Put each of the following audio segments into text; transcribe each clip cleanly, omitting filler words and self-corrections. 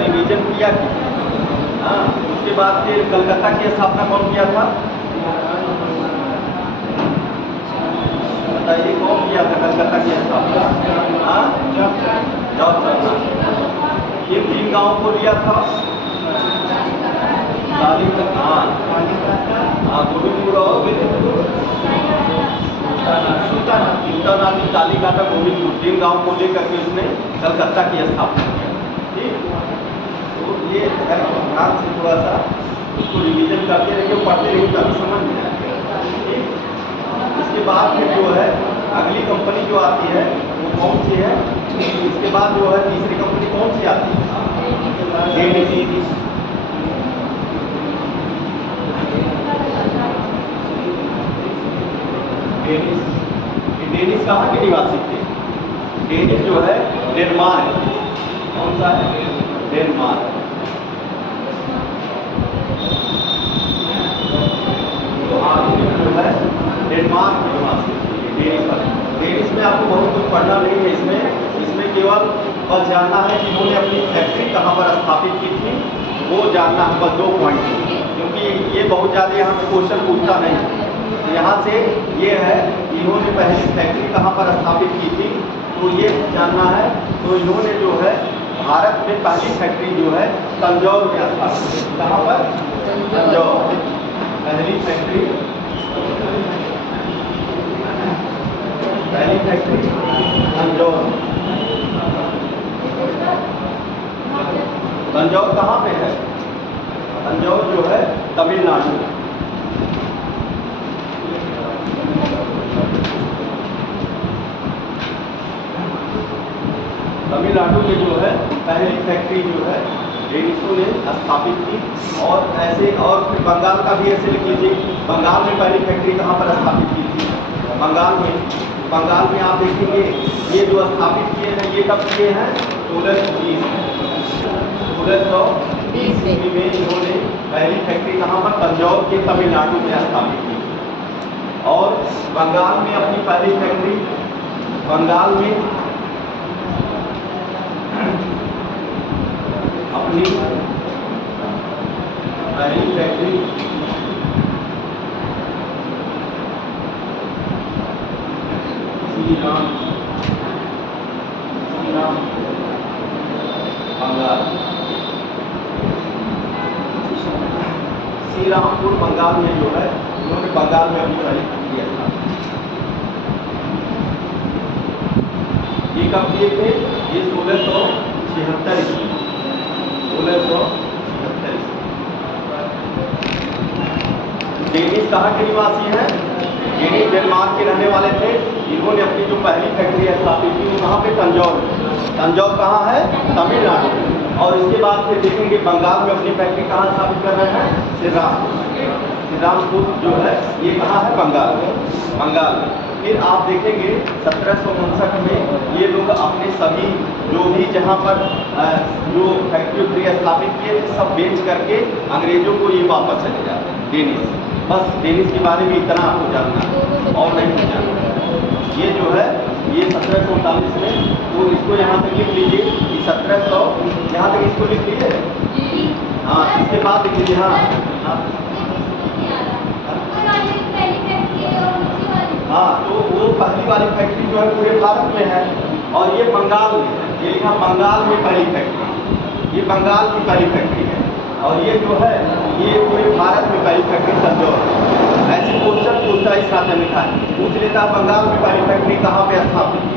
Revision किया कि हाँ। उसके बाद फिर कलकत्ता की स्थापना कौन किया था? बताइए कौन किया था कलकत्ता की स्थापना? हाँ, जॉर्ज सरदार। ये 3 गाँव को लिया था। हाँ, गोविंदपुर और सुल्तानाबाद, कालीकाटा, गोविंदपुर 3 गाँव को लेकर के उसने कलकत्ता की स्थापना किया। ठीक, तो ये ध्यान से थोड़ा सा उसको रिवीजन करते रहिए, पढ़ते रहिए तभी समझ में आएगा। ठीक, इसके बाद फिर जो है अगली कंपनी जो आती है वो कौन सी है? इसके बाद जो है तीसरी कंपनी कौन सी आती है? डेनिस। डेनिस कहाँ के निवासी थे? डेनिस जो है डेनमार्क। कौन सा है? डेनमार्क। तो आधुनिक जो है डेनमार्क के निवासी थे डेनिस में आपको बहुत कुछ पढ़ना नहीं है। इसमें केवल बस जानना है कि इन्होंने अपनी फैक्ट्री कहाँ पर स्थापित की थी, वो जानना है बस 2 पॉइंट। क्योंकि ये बहुत ज़्यादा यहाँ पे क्वेश्चन पूछता नहीं है। तो यहाँ से ये है इन्होंने पहली फैक्ट्री कहाँ पर स्थापित की थी, तो ये जानना है। तो इन्होंने जो है भारत में पहली फैक्ट्री जो है तंजौर में स्थापित की। कहाँ पर? तंजौर। पहली फैक्ट्री तंजौर। तंजौर कहाँ पे है? तंजौर जो है तमिलनाडु। तमिलनाडु में जो है पहली फैक्ट्री जो है डेनिसों ने स्थापित की। और ऐसे और फिर बंगाल का भी ऐसे लिख लीजिए, बंगाल में पहली फैक्ट्री कहाँ पर स्थापित की थी? बंगाल में आप देखेंगे ये जो स्थापित किए हैं ये कब किए हैं? 1620 में इन्होंने पहली फैक्ट्री कहाँ पर? तंजौर के तमिलनाडु में स्थापित की। और बंगाल में अपनी पहली फैक्ट्री श्रीरामपुर बंगाल में जो है उन्होंने बंगाल में अपनी पहली फैक्ट्री स्थापित की। ये कब किए थे? ये 1676 ईस्वी। डेनिस कहाँ के निवासी हैं? डेनिस डेनमार्क के रहने वाले थे। इन्होंने अपनी जो पहली फैक्ट्री स्थापित की वो कहाँ पे? तंजौर। तंजौर कहाँ है? तमिलनाडु। और इसके बाद फिर देखेंगे बंगाल में अपनी फैक्ट्री कहाँ स्थापित कर रहे हैं? श्रीरामपुर जो है ये कहाँ है? बंगाल में। फिर आप देखेंगे 1759 में ये लोग अपने सभी जो भी जहाँ पर जो फैक्ट्री स्थापित किए थे सब बेच करके अंग्रेजों को ये वापस चले जाते हैं। डेनिस, बस डेनिस के बारे में इतना आपको जानना है और नहीं जानना। ये जो है ये 1739 में, तो इसको यहाँ तक लिख लीजिए कि 1700, यहाँ तक इसको लिख लीजिए। हाँ, इसके बाद लिख लीजिए। हाँ, तो वो पहली वाली फैक्ट्री जो है पूरे भारत में है और ये बंगाल में है। ये लिखा बंगाल में पहली फैक्ट्री, ये बंगाल की पहली फैक्ट्री है। और ये जो है ये पूरे भारत में पहली फैक्ट्री तंजौर। ऐसे क्वेश्चन पूछता है, इस खाते में लिखा है, पूछ लेता बंगाल में पहली फैक्ट्री कहाँ पे स्थापित की?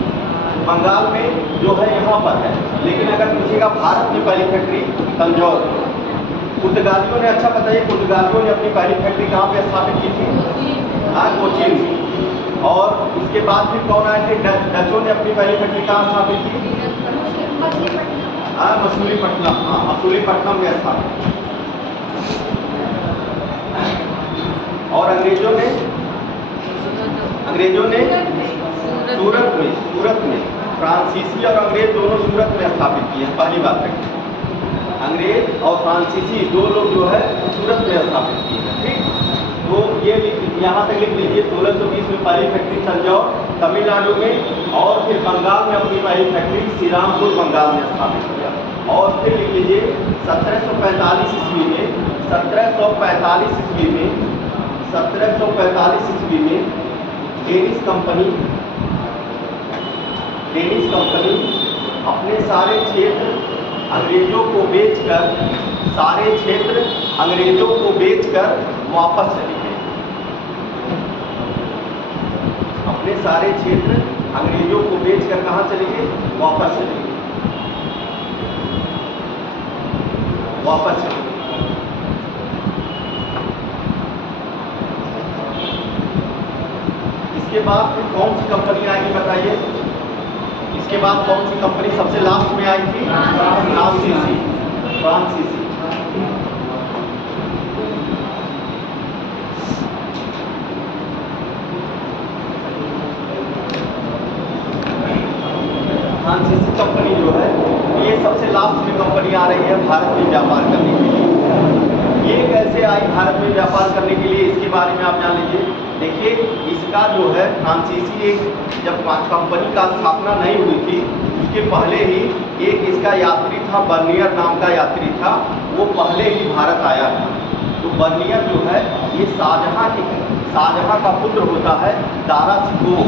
बंगाल में जो है यहाँ पर है। लेकिन अगर पूछेगा भारत में पहली फैक्ट्री तंजौर। पुर्तगालियों ने, अच्छा बताइए, पुर्तगालियों ने अपनी पहली फैक्ट्री कहाँ पे स्थापित की थी? हाँ, कोचीन। और उसके बाद फिर कौन आए थे? डचों ने अपनी पहली फैक्ट्री कहाँ स्थापित की? हाँ, मसूलीपट्टनम। हाँ, मसूलीपट्टनम में स्थापित। और अंग्रेजों ने सूरत में फ्रांसीसी और अंग्रेज दोनों सूरत में स्थापित किए हैं। पहली बात है अंग्रेज और फ्रांसीसी 2 लोग जो है सूरत में स्थापित किए हैं। ठीक, तो ये यहाँ तक लिख लीजिए 1620 में पहली फैक्ट्री तंजौर तमिलनाडु में, और फिर बंगाल में अपनी पहली फैक्ट्री श्रीरामपुर बंगाल में स्थापित किया। और फिर लिख लीजिए 1745 ईस्वी में 1745 ईस्वी में डेनिश कंपनी अपने सारे क्षेत्र अंग्रेजों को बेचकर वापस चली गई। अपने सारे क्षेत्र अंग्रेजों को बेचकर कहाँ चली गई? वापस चली गई। इसके बाद फिर कौन सी कंपनी आएगी बताइए? इसके बाद कौन सी कंपनी सबसे लास्ट में आई थी? फ्रांसीसी। फ्रांसीसी कंपनी जो है ये सबसे लास्ट में कंपनी आ रही है भारत में व्यापार करने के लिए। ये कैसे आई भारत में व्यापार करने के लिए, इसके बारे में आप जान लीजिए। देखिए, इसका जो है फ्रांसीसी जब कंपनी का स्थापना नहीं हुई थी उसके पहले ही एक इसका यात्री था, बर्नियर नाम का यात्री था, वो पहले ही भारत आया था। तो बर्नियर जो है ये शाहजहां का पुत्र होता है, दारा शिकोह।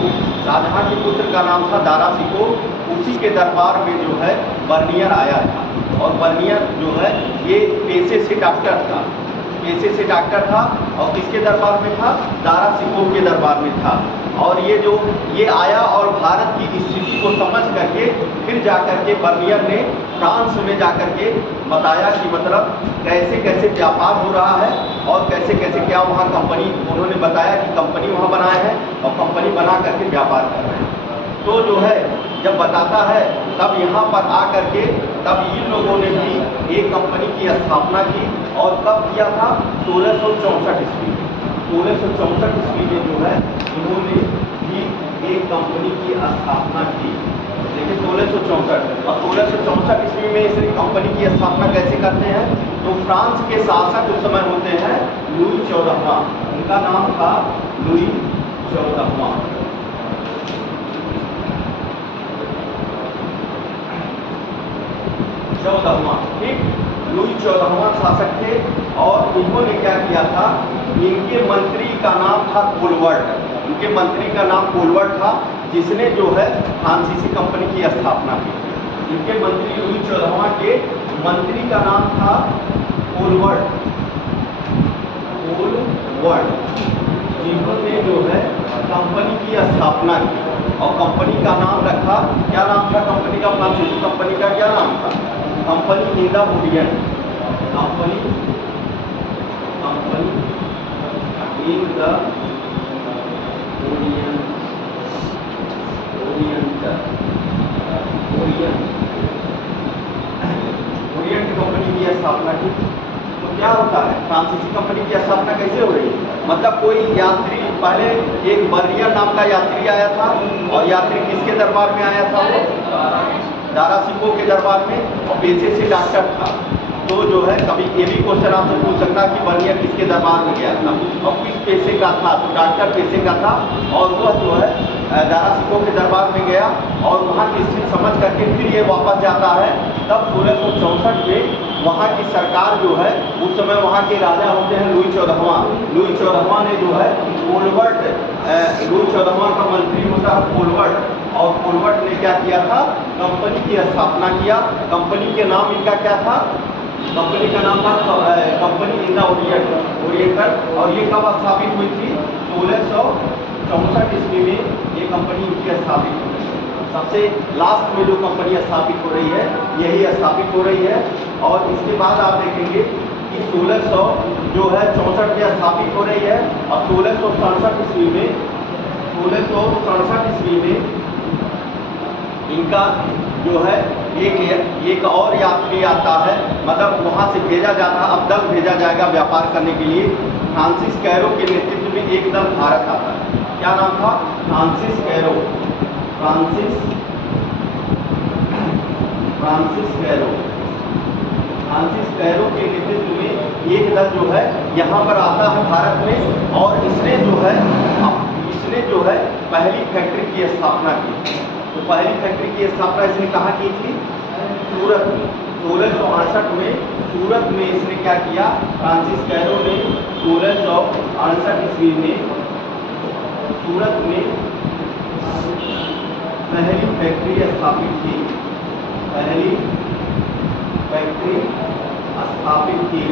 शाहजहां के पुत्र का नाम था दारा शिकोह। उसी के दरबार में जो है बर्नियर आया था। और बर्नियर जो है ये पेशे से डॉक्टर था और किसके दरबार में था? दारा शिकोह के दरबार में था। और ये आया और भारत की स्थिति को समझ करके फिर जाकर के बर्नियर ने फ्रांस में जाकर के बताया कि मतलब कैसे कैसे व्यापार हो रहा है और कैसे कैसे क्या वहाँ कंपनी, उन्होंने बताया कि कंपनी वहाँ बनाए हैं और कंपनी बना करके व्यापार कर रहे हैं। तो जो है जब बताता है तब यहाँ पर आ करके तब इन लोगों ने भी एक कंपनी की स्थापना की। और कब किया था? 1664 ईस्वी में। 1664 ईस्वी में जो है इन्होंने भी एक कंपनी की स्थापना की। देखिए 1664 और 1664 ईस्वी में इस कंपनी की स्थापना कैसे करते हैं? तो फ्रांस के शासक उस समय होते हैं लुई 14वां। उनका नाम था लुई 14वां। ठीक, लुई 14वां शासक थे। और इन्होंने क्या किया था? इनके मंत्री का नाम था कोलवर्ट। था, जिसने जो है फ्रांसीसी कंपनी की स्थापना की। इनके मंत्री लुई 14वां के मंत्री का नाम था कोलवर्ट, जिन्होंने जो है कंपनी की स्थापना की। और कंपनी का नाम रखा, क्या नाम था कंपनी का? फ्रांसीसी कंपनी का क्या नाम था? Company in the Orient. Company in the Orient company की स्थापना की। तो क्या होता है? फ्रांसीसी कंपनी की स्थापना कैसे हो रही है? मतलब कोई यात्री, पहले एक बर्नियर नाम का यात्री आया था और यात्री किसके दरबार में आया था? वो दारा शिकोह के दरबार में, और पेशे से डॉक्टर था। तो जो है कभी ये भी क्वेश्चन आपसे पूछ सकता कि बर्नियर किसके दरबार में गया था और किस पेशे का था? तो डॉक्टर पेशे का था। और वह जो है दारा शिकोह के दरबार में गया और वहाँ की स्थिति समझ करके फिर ये वापस जाता है। तब 1664 में वहाँ की सरकार जो है, उस समय वहाँ के राजा होते हैं लुई 14वां ने जो है कोलवर्ट, लुई 14वां का मंत्री होता है कोलवर्ट। और कोलवर्ट ने क्या किया था? कंपनी की स्थापना किया। कंपनी के नाम इनका क्या था? कंपनी का नाम था कंपनी इन द ओरिएंटल। और ये कब स्थापित हुई थी? 1664 ईस्वी में ये कंपनी इनकी स्थापित हुई। सबसे लास्ट में जो कंपनी स्थापित हो रही है यही स्थापित हो रही है। और इसके बाद आप देखेंगे कि 1664 में स्थापित हो रही है और 1667 ईस्वी में इनका जो है एक और यात्री आता है, मतलब वहाँ से भेजा जाता है। अब दल भेजा जाएगा व्यापार करने के लिए। फ्रांसिस कैरो के नेतृत्व में एक दल भारत आता है। क्या नाम था? फ्रांसिस कैरो के नेतृत्व में एक दल जो है यहाँ पर आता है भारत में। और इसने जो है पहली फैक्ट्री की स्थापना की। तो पहली फैक्ट्री की स्थापना इसने कहाँ की थी? 1668 में सूरत में इसने क्या किया, फ्रांसिस कैरो ने 1668 ईस्वी में सूरत में पहली फैक्ट्री स्थापित की। पहली फैक्ट्री स्थापित की।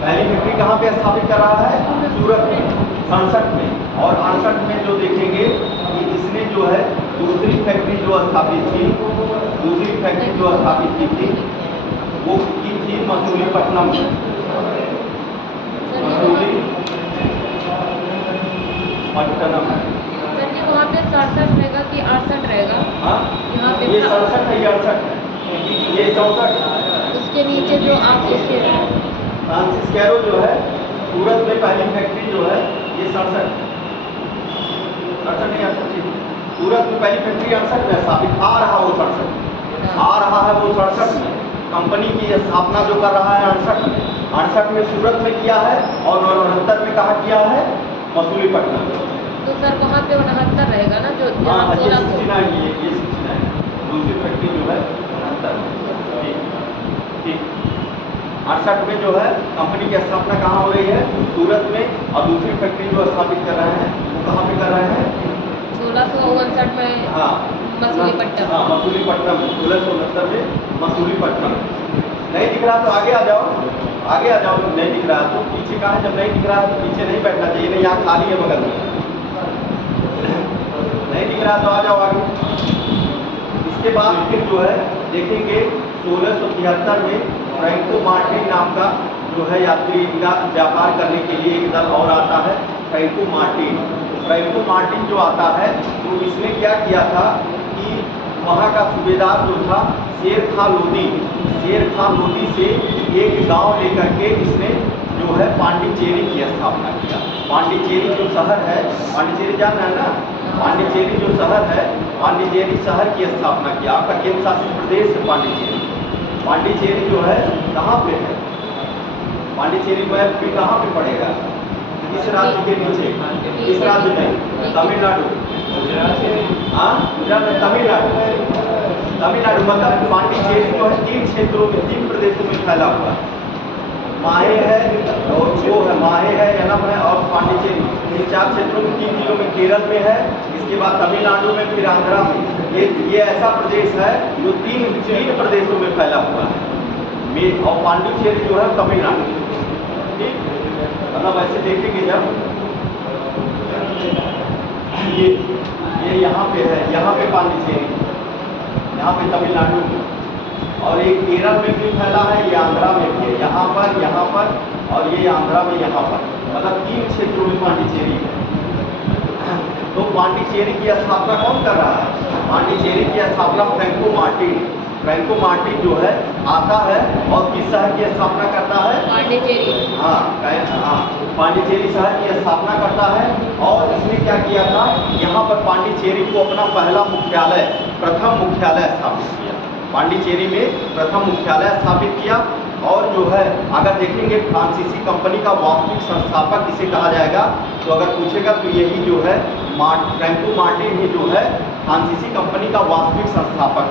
पहली फैक्ट्री कहाँ पे स्थापित कर रहा है? सूरत में 67 में। और 68 में जो देखेंगे कि इसने जो है दूसरी फैक्ट्री जो स्थापित की, दूसरी फैक्ट्री जो स्थापित की थी वो की थी मसूलीपट्टनम में। मसूलीपट्टनम सर जी वहाँ पे 67 रहेगा कि 68 रहेगा? हाँ, यहाँ पे ये 67 है, ये 68 है, ये 64। उसके नीचे जो आप इसके फ्रांसिस कैरो जो है सूरत में पहली फैक्ट्री जो है ये 67 नहीं 68, सूरत में पहली फैक्ट्री 68 में स्थापित आ रहा वो 67 आ रहा है वो 67 में। कंपनी की स्थापना जो कर रहा है 68 में, 68 में सूरत में किया है और 69 में कहाँ किया है? मसूलीपट्टनम। तो सर वहाँ पे 69 रहेगा ना जो हाँ, ये 16 69 ये 69 दूसरी फैक्ट्री जो है 69। ठीक 68 में जो है कंपनी की स्थापना कहाँ हो रही है? सूरत में। और दूसरी फैक्ट्री जो स्थापित कर रहे हैं वो कहाँ पे कर रहे हैं? 1659 में हाँ, मसूलीपट्टनम। हाँ, मसूलीपट्टनम 1669 में मसूलीपट्टनम। नहीं दिख रहा तो आगे आ जाओ, आगे आ जाओ। नहीं दिख रहा तो पीछे कहाँ है? जब नहीं दिख रहा है तो पीछे नहीं बैठना चाहिए, नहीं यहाँ खाली है बगल में। नहीं दिख रहा तो आ जाओ आगे। इसके बाद फिर जो है देखेंगे 1673 में फ्रैंको मार्टिन नाम का जो है यात्री का व्यापार करने के लिए एक दल और आता है, फ्रैंको मार्टिन। फ्रैंको मार्टिन जो आता है तो इसने क्या किया था कि वहाँ का सूबेदार जो था शेर खान लोदी से एक गांव लेकर के इसने जो है पांडिचेरी की स्थापना किया। पांडिचेरी जो शहर है, पांडिचेरी जानना है ना, पांडिचेरी जो शहर है, पांडिचेरी शहर की स्थापना किया। आपका केंद्र शासित प्रदेश है पांडिचेरी। पांडिचेरी जो है कहाँ पे है? पांडिचेरी मैप भी कहाँ पे पड़ेगा? किस राज्य के नीचे? किस राज्य में? तमिलनाडु। हाँ, गुजरात में तमिलनाडु। तमिलनाडु मतलब पांडिचेरी जो है 3 क्षेत्रों में, 3 प्रदेशों में फैला हुआ है। माहे है और जो है माहे है, यनम है और पांडिचेरी। इन 4 क्षेत्रों में 3 जिलों में केरल में है, इसके बाद तमिलनाडु में, फिर आंध्रा में। ये ऐसा प्रदेश है जो 3 प्रदेशों में फैला हुआ है। और पांडिचेरी जो है तमिलनाडु। ठीक, मतलब ऐसे देखेंगे जब ये यहाँ पे है, यहाँ पे पांडिचेरी, यहाँ पे तमिलनाडु में, और ये केरल में भी फैला है, ये आंध्रा में भी है, यहाँ पर और ये आंध्रा में यहाँ पर, मतलब 3 क्षेत्रों में पांडिचेरी है। तो पांडिचेरी की स्थापना कौन कर रहा है? पांडिचेरी की स्थापना फ्रैंको मार्टिन जो है आता है और किस शहर की स्थापना करता है? पांडिचेरी। हाँ, पांडिचेरी शहर की स्थापना करता है। और इसने क्या किया था, यहाँ पर पांडिचेरी को अपना पहला मुख्यालय, प्रथम मुख्यालय स्थापित किया। पांडिचेरी में प्रथम मुख्यालय स्थापित किया। और जो है अगर देखेंगे फ्रांसीसी कंपनी का वास्तविक संस्थापक किसे कहा जाएगा, तो अगर पूछेगा तो यही जो है फ्रैंको मार्टिन ही जो है फ्रांसीसी कंपनी का वास्तविक संस्थापक।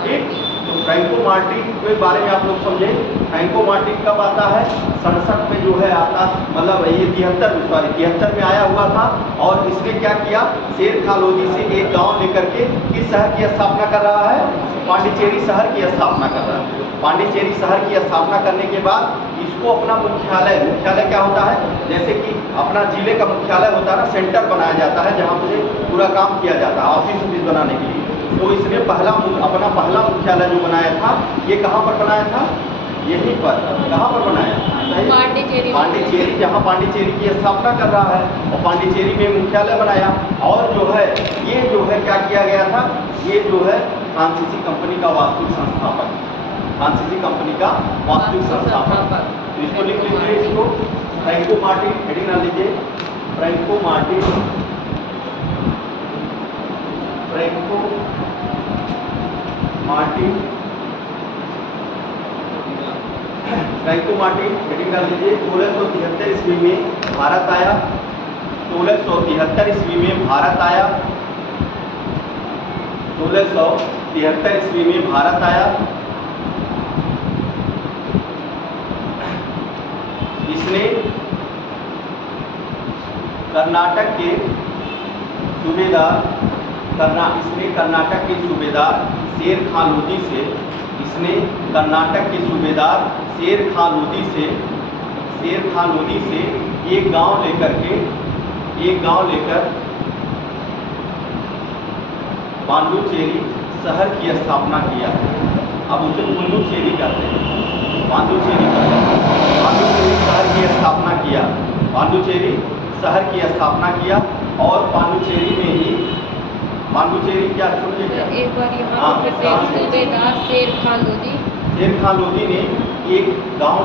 ठीक, तो फ्रैंको मार्टिन के बारे में आप लोग समझें। फ्रैंको मार्टिन कब आता है? 67 में जो है आता, मतलब ये 73 में आया हुआ था। और इसने क्या किया, शेर खान लोदी से एक गांव लेकर के किस शहर की स्थापना कर रहा है? पांडिचेरी शहर की स्थापना कर रहा है। पांडिचेरी शहर की स्थापना करने के बाद इसको अपना मुख्यालय क्या होता है, जैसे कि अपना जिले का मुख्यालय होता है ना, सेंटर बनाया जाता है जहाँ पे पूरा काम किया जाता है, ऑफिस बनाने के लिए। तो इसने अपना पहला मुख्यालय जो बनाया था, ये कहाँ पर बनाया था? यहीं पर। कहाँ पर बनाया? पांडिचेरी, जहाँ पांडिचेरी की स्थापना कर रहा है, और पांडिचेरी में मुख्यालय बनाया। और जो है ये जो है क्या किया गया था, ये जो है फ्रांसीसी कंपनी का वास्तविक संस्थापक, फ्रांसीसी कंपनी का वास्तविक संस्थापक। तो इसको लिख लीजिए, इसको फ्रैंको मार्टिन, हेडिंग डाल लीजिए, फ्रैंको मार्टिन हेडिंग डाल लीजिए। 1673 ईस्वी में भारत आया। 1673 ईस्वी में भारत आया। 1673 ईस्वी में भारत आया। इसने कर्नाटक के सूबेदार शेर खान लोधी से एक गांव लेकर पांडुचेरी शहर की स्थापना किया। अब उसे पुंडुचेरी कहते हैं, पांडुचेरी शहर की स्थापना किया और पांडुचेरी क्या छोटे क्या एक बार यहाँ पर फिर से सूबेदार शेर खान लोधी ने एक गांव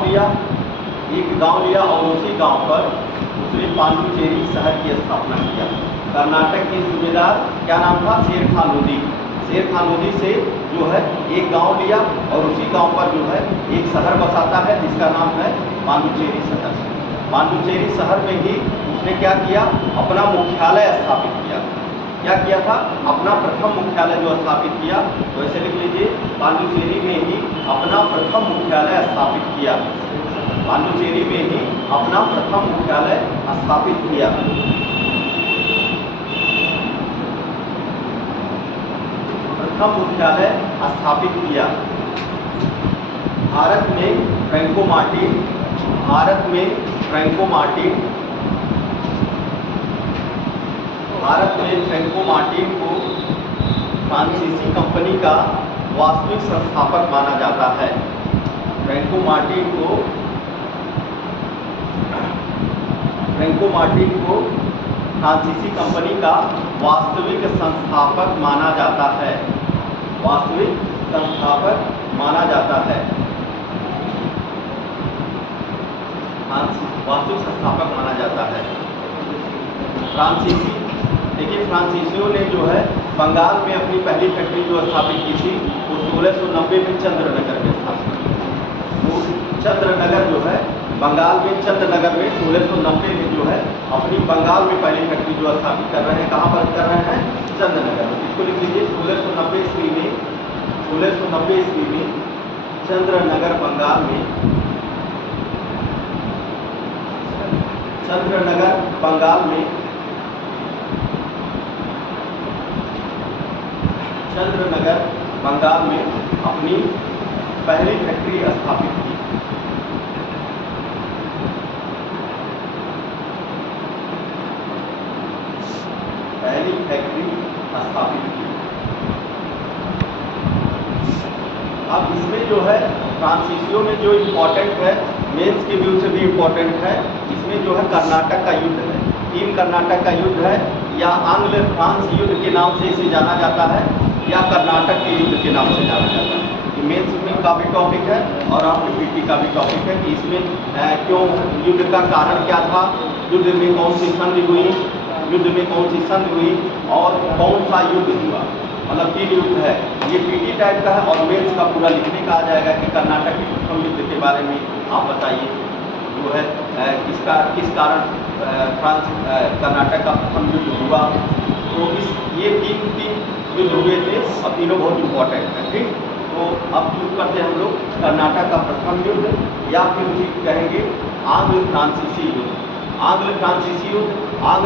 लिया और उसी गांव पर उसने पांडुचेरी शहर की स्थापना किया। कर्नाटक के सूबेदार क्या नाम था? शेर खान लोधी से जो है एक गांव लिया और उसी गांव पर जो है एक शहर बसाता है जिसका नाम है पांडुचेरी शहर। पांडुचेरी शहर में ही उसने क्या किया? अपना मुख्यालय स्थापित किया। क्या किया था? अपना प्रथम मुख्यालय जो स्थापित किया, तो ऐसे लिख लीजिए, पांडुचेरी में ही अपना प्रथम मुख्यालय स्थापित किया। पांडुचेरी में ही अपना प्रथम मुख्यालय स्थापित किया। भारत में फ्रैंको मार्टिन को फ्रांसीसी कंपनी का वास्तविक संस्थापक माना जाता है। फ्रैंको मार्टिन को फ्रांसीसी कंपनी का वास्तविक संस्थापक माना जाता है। फ्रांसीसियों ने जो है बंगाल में अपनी पहली फैक्ट्री जो स्थापित की थी वो 1690 में चंद्रनगर में स्थापित की। वो चंद्रनगर जो है बंगाल में 1690 में जो है अपनी बंगाल में पहली फैक्ट्री जो स्थापित कर रहे हैं। कहाँ पर कर रहे हैं? चंद्रनगर में। इसको लिख लीजिए, 1690 ईस्वी में चंद्रनगर बंगाल में अपनी पहली फैक्ट्री स्थापित की। अब इसमें जो है फ्रांसीसियों में जो इम्पोर्टेंट है, मेंस के व्यू से भी इम्पोर्टेंट है, इसमें जो है कर्नाटक का युद्ध है। 3 कर्नाटक का युद्ध है, या आंग्ल फ्रांस युद्ध के नाम से इसे जाना जाता है या कर्नाटक के युद्ध के नाम से जाना जाता है। ये मेंस में का भी टॉपिक है और आपके पीटी का भी टॉपिक है कि इसमें क्यों युद्ध का कारण क्या था, युद्ध में कौन सी संधि हुई और कौन सा युद्ध हुआ, मतलब 3 युद्ध है। ये पीटी टाइप का है और मेंस का पूरा लिखने का आ जाएगा कि कर्नाटक के प्रथम युद्ध के बारे में आप बताइए, जो है किस कारण कर्नाटक का प्रथम युद्ध हुआ। तो ये 3 युद्ध हुए थे और तीनों बहुत इम्पोर्टेंट है। ठीक, तो अब शुरू करते हैं हम लोग कर्नाटक का प्रथम युद्ध, या फिर उसी कहेंगे आंग्ल फ्रांसीसी युद्ध। आंग्ल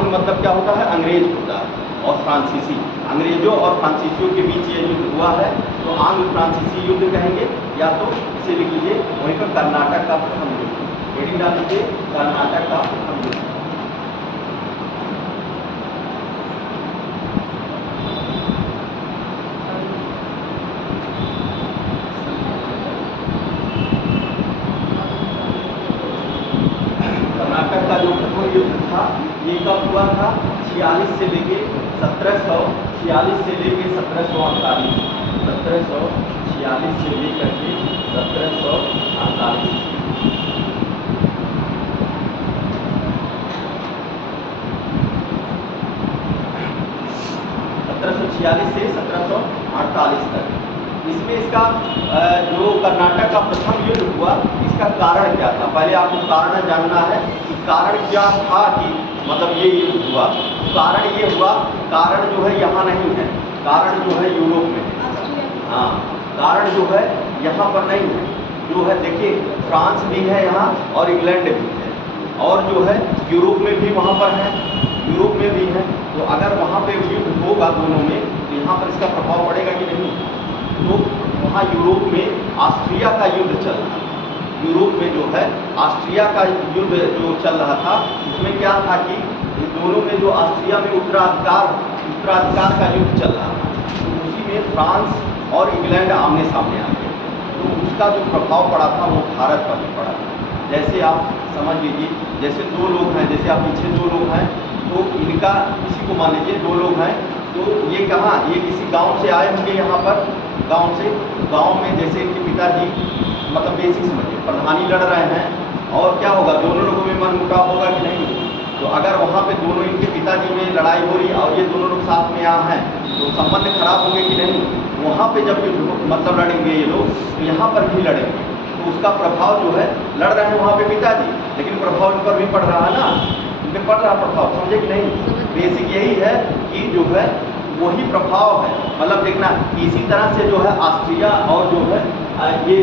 मतलब क्या होता है? अंग्रेज होता है, और फ्रांसीसी, अंग्रेजों और फ्रांसीसियों के बीच ये युद्ध हुआ है, तो आंग्ल फ्रांसीसी युद्ध कहेंगे, या तो इसे लिख लीजिए वहीं पर कर्नाटक का प्रथम युद्ध। हेडिंग डाल दीजिए, कर्नाटक का प्रथम युद्ध। कर्नाटक का जो प्रथम युद्ध था ये कब हुआ था? 46 से लेके 1746 से लेके 1748, 1746 से लेकर के 1748। 1746 से 1748 तक। इसमें इसका जो कर्नाटक का प्रथम युद्ध हुआ, इसका कारण क्या था? पहले आपको कारण जानना है कि कारण क्या था कि मतलब ये युद्ध हुआ। कारण ये हुआ, कारण जो है यहाँ नहीं है, कारण जो है यूरोप में है। हाँ, कारण जो है यहाँ पर नहीं है, जो है देखिए फ्रांस भी है यहाँ और इंग्लैंड भी है, और जो है यूरोप में भी वहाँ पर है, यूरोप में भी है। तो अगर वहाँ पे युद्ध होगा दोनों में, तो यहाँ पर इसका प्रभाव पड़ेगा कि नहीं? तो वहाँ यूरोप में ऑस्ट्रिया का युद्ध चल रहा है, यूरोप में जो है ऑस्ट्रिया का युद्ध जो चल रहा था, उसमें क्या था कि दोनों में जो ऑस्ट्रिया में उत्तराधिकार का युद्ध चल रहा था, तो उसी में फ्रांस और इंग्लैंड आमने सामने आ गए। तो उसका जो प्रभाव पड़ा था वो भारत पर भी पड़ा था। जैसे आप समझ लीजिए, जैसे दो लोग हैं, जैसे आप पीछे दो लोग हैं, तो इनका किसी को मान लीजिए दो लोग हैं, तो ये कहाँ, ये किसी गांव से आए होंगे यहाँ पर, गांव से, गांव में जैसे इनके पिताजी, मतलब बेसिक समझिए प्रधानी लड़ रहे हैं, और क्या होगा, दोनों लोगों में मनमुटाव होगा कि नहीं? तो अगर वहाँ पे दोनों इनके पिताजी में लड़ाई हो रही और ये दोनों लोग साथ में यहाँ हैं, तो संबंध खराब होंगे कि नहीं? वहाँ पे जब मतलब लड़ेंगे ये लोग, तो यहाँ पर भी लड़ेंगे, तो उसका प्रभाव जो है, लड़ रहे हैं वहाँ पे पिताजी, लेकिन प्रभाव इन पर भी पड़ रहा है ना, इन पर पड़ रहा प्रभाव, समझे कि नहीं? बेसिक यही है कि जो है वही प्रभाव है, मतलब देखना इसी तरह से जो है ऑस्ट्रिया और जो है ये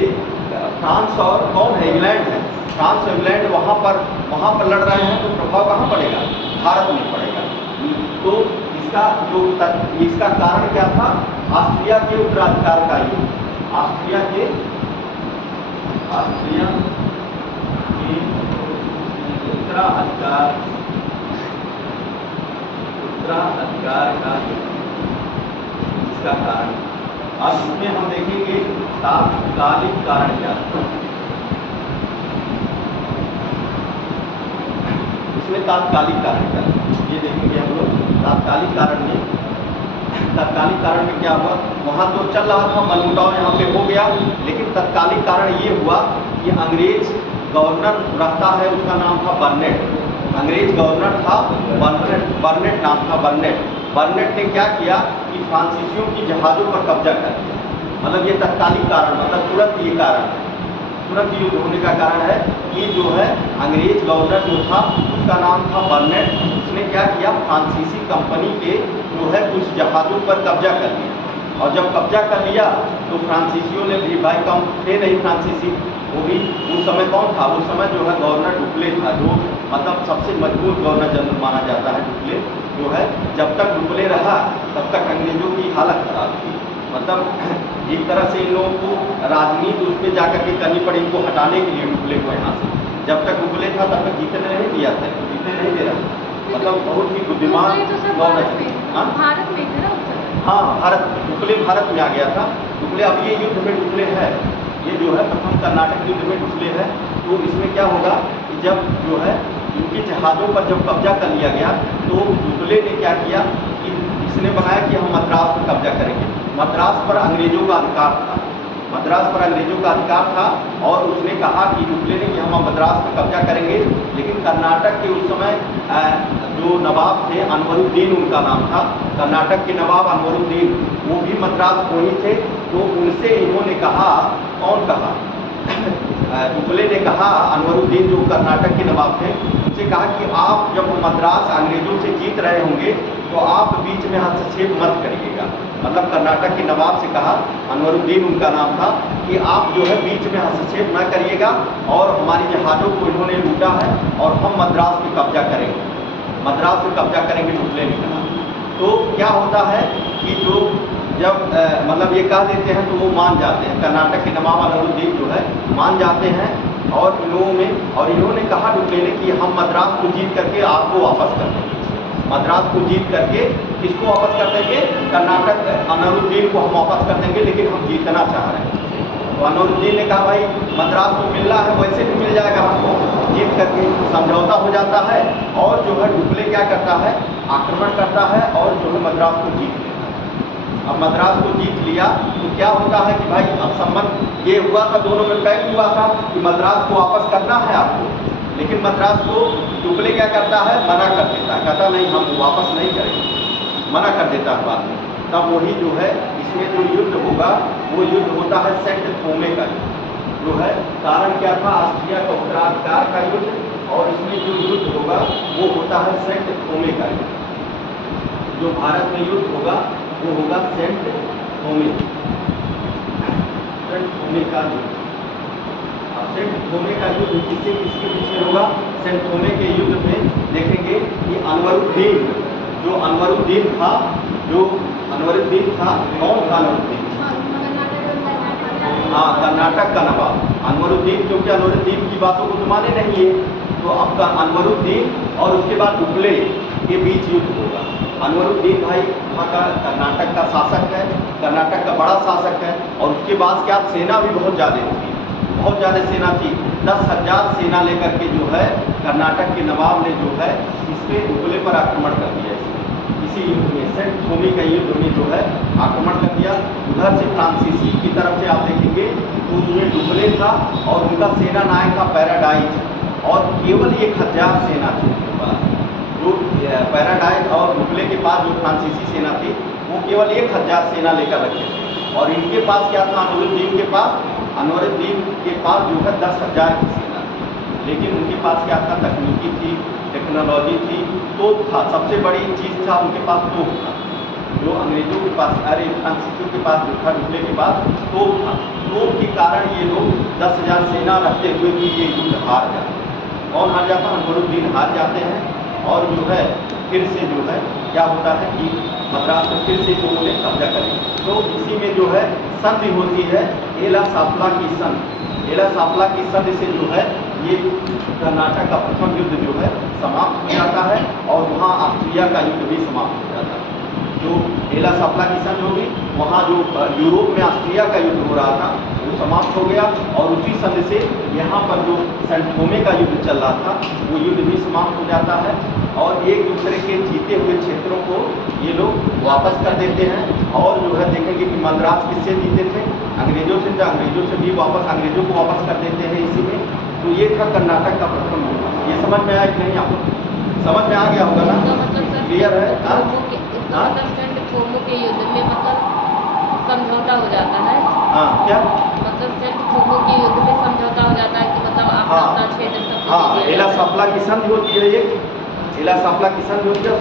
फ्रांस और कौन है, इंग्लैंड है, फ्रांस और इंग्लैंड वहाँ पर लड़ रहे हैं, तो प्रभाव कहाँ पड़ेगा? भारत में पड़ेगा। तो इसका कारण क्या था? ऑस्ट्रिया के उत्तराधिकार का युद्ध, ऑस्ट्रिया के उत्तराधिकार का युद्ध, इसका कारण। अब इसमें हम देखेंगे तात्कालिक कारण क्या था। इसमें तात्कालिक कारण क्या था, ये देखेंगे हम लोग। तात्कालिक कारण में क्या हुआ, वहाँ तो चल रहा था मनमुटाव, यहाँ पे हो गया, लेकिन तत्कालिक कारण ये हुआ कि अंग्रेज गवर्नर रहता है, उसका नाम था बर्नेट, अंग्रेज गवर्नर था बर्नेट नाम था, बर्नेट ने क्या किया कि फ्रांसीसियों की जहाज़ों पर कब्जा कर लिया। मतलब ये तत्कालिक कारण, मतलब तुरंत ये कारण है, तुरंत युद्ध होने का कारण है कि जो है अंग्रेज गवर्नर जो था उसका नाम था बर्नेट, उसने क्या किया, फ्रांसीसी कंपनी के जो है कुछ जहाज़ों पर कब्जा कर लिया, और जब कब्जा कर लिया तो फ्रांसीसियों ने भी, भाई कम थे नहीं फ्रांसीसी, वो भी उस समय कौन था, उस समय जो है गवर्नर डुप्ले था, जो मतलब सबसे मजबूत गवर्नर जनरल माना जाता है डुप्ले, जो है जब तक डुप्ले रहा तब तक अंग्रेजों की हालत खराब थी। मतलब एक तरह से इन लोगों को राजनीति उस पर जाकर के करनी पड़ी, इनको हटाने के लिए डुप्ले को यहाँ से। जब तक डुप्ले था तब तक जीतने नहीं दिया था, जीतने नहीं दे रहा, मतलब बहुत ही बुद्धिमान गवर्नर। भारत में था ना? हाँ, भारत, डुप्ले भारत में आ गया था, डुप्ले अब ये युद्ध में डुप्ले है, ये जो है प्रथम कर्नाटक युद्ध में डुप्ले है। तो इसमें क्या होगा कि जब जो है इनके जहाज़ों पर जब कब्जा कर लिया गया, तो डुप्ले ने क्या किया कि इसने बनाया कि हम मद्रास पर कब्जा करेंगे। मद्रास पर अंग्रेजों का अधिकार था, मद्रास पर अंग्रेजों का अधिकार था, और उसने कहा कि डुप्ले ने कि हम मद्रास पर कब्जा करेंगे, लेकिन कर्नाटक के उस समय जो नवाब थे, अनवरुद्दीन उनका नाम था, कर्नाटक के नवाब अनवरुद्दीन, वो भी मद्रास को ही थे। तो उनसे इन्होंने कहा, कौन कहा, डुप्ले ने कहा, अनवरुद्दीन जो कर्नाटक के नवाब थे, उनसे कहा कि आप जब मद्रास अंग्रेजों से जीत रहे होंगे तो आप बीच में हस्तक्षेप मत करिएगा। मतलब कर्नाटक के नवाब से कहा, अनवरुद्दीन उनका नाम था, कि आप जो है बीच में हस्तक्षेप न करिएगा, और हमारी जहाज़ों को इन्होंने लूटा है और हम मद्रास पे कब्जा करेंगे, मद्रास पे कब्जा करेंगे, डुप्ले ने कहा। तो क्या होता है कि जो जब मतलब ये कह देते हैं तो वो मान जाते हैं, कर्नाटक के नवाब अनवरुद्दीन जो है मान जाते हैं, और इन लोगों में, और इन्होंने कहा डुप्ले ने कि हम मद्रास को जीत करके आपको वापस कर देंगे, मद्रास को जीत करके किसको वापस कर देंगे, कर्नाटक अनवरुद्दीन को हम वापस कर देंगे, लेकिन हम जीतना चाह रहे हैं। तो अनवरुद्दीन ने कहा, भाई मद्रास को मिलना है वैसे भी मिल जाएगा हमको, जीत करके समझौता हो जाता है, और जो है डुप्ले क्या करता है, आक्रमण करता है, और जो है मद्रास को जीत लेता है। अब मद्रास को जीत लिया तो क्या होता है कि भाई अब संबंध ये हुआ था, दोनों में तय हुआ था कि मद्रास को वापस करना है आपको, लेकिन मद्रास को डुप्ले क्या करता है, मना कर देता है, कहता नहीं हम वापस नहीं करेंगे, मना कर देता है बाद में। तब वही जो है इसमें जो युद्ध होगा वो युद्ध होता है सेंट थोमे का युद्ध, जो है कारण क्या था, ऑस्ट्रिया का उत्तराधिकार का युद्ध, और इसमें जो युद्ध होगा वो होता है सेंट थोमे का युद्ध। जो भारत में युद्ध होगा वो होगा सेंट थोमे का युद्ध। सेंट थोमे का युद्ध किसके बीच में होगा? सेंट थोमे के युद्ध में देखेंगे कि अनवरुद्दीन, जो अनवरुद्दीन था, कौन था अनवरुद्दीन? हाँ, कर्नाटक का नवाब अनवरुद्दीन, क्योंकि अनवरुद्दीन की बातों को तो माने नहीं है, तो अब का अनवरुद्दीन और उसके बाद डुप्ले के बीच युद्ध होगा। अनवरुद्दीन भाई वहाँ का कर्नाटक का शासक है, कर्नाटक का बड़ा शासक है, और उसके बाद क्या सेना भी बहुत ज़्यादा सेना थी। 10,000 सेना लेकर के जो है कर्नाटक के नवाब ने जो है इसमें डुप्ले पर आक्रमण कर दिया। इसी युद्ध में, सेंट थोमे का युद्ध में जो है आक्रमण कर दिया। उधर से फ्रांसीसी की तरफ से आप देखेंगे तो उसमें डुप्ले था और उनका सेना नायक था पैराडाइज, और केवल 1,000 सेना थी उनके पास। जो पैराडाइज और डुप्ले के पास जो फ्रांसीसी सेना थी वो केवल 1,000 सेना लेकर रखे थे, और इनके पास क्या था? अनवरुद्दीन के पास जो है 10,000 की सेना थी, लेकिन उनके पास क्या था? तकनीकी थी, टेक्नोलॉजी थी, तोप था। सबसे बड़ी चीज़ था उनके पास तोप था, जो अंग्रेजों के पास, फ्रांसीसियों के पास जो था, डुप्ले के पास तोप था। तोप के कारण ये लोग 10,000 सेना रखते हुए भी ये युद्ध हार जाते हैं। कौन हार जाता है? अनवरुद्दीन हार जाते हैं, और जो है फिर से जो है क्या होता है कि मद्रास में फिर से लोगों ने कब्जा करें। तो इसी में जो है संधि होती है, एला सापला की संधि से जो है ये कर्नाटक का प्रथम युद्ध जो है समाप्त हो जाता है, और वहाँ ऑस्ट्रिया का युद्ध भी समाप्त हो जाता है। जो एला सापला की संधि होगी, वहाँ जो यूरोप में ऑस्ट्रिया का युद्ध हो रहा था वो समाप्त हो गया, और उसी संधि से यहाँ पर जो सेंट थोमे का युद्ध चल रहा था वो युद्ध भी समाप्त हो जाता है, और एक दूसरे के जीते हुए क्षेत्रों को ये लोग वापस कर देते हैं। और जो है देखेंगे कि मद्रास किससे जीते थे? अंग्रेजों से, तो अंग्रेजों से भी वापस, अंग्रेजों को वापस कर देते हैं इसी में। तो ये था कर्नाटक का प्रथम युद्ध। ये समझ में आया कि नहीं? आपको समझ में आ गया होगा ना? क्लियर है? मतलब सेंट थोमे के युद्ध में मतलब समझौता हो जाता है। हाँ, क्या मतलब सेंट थोमे के युद्ध में समझौता हो जाता है कि मतलब अपना क्षेत्र सब। हाँ, एला सापला की संधि होती है, एला सापला की संधि होती है, और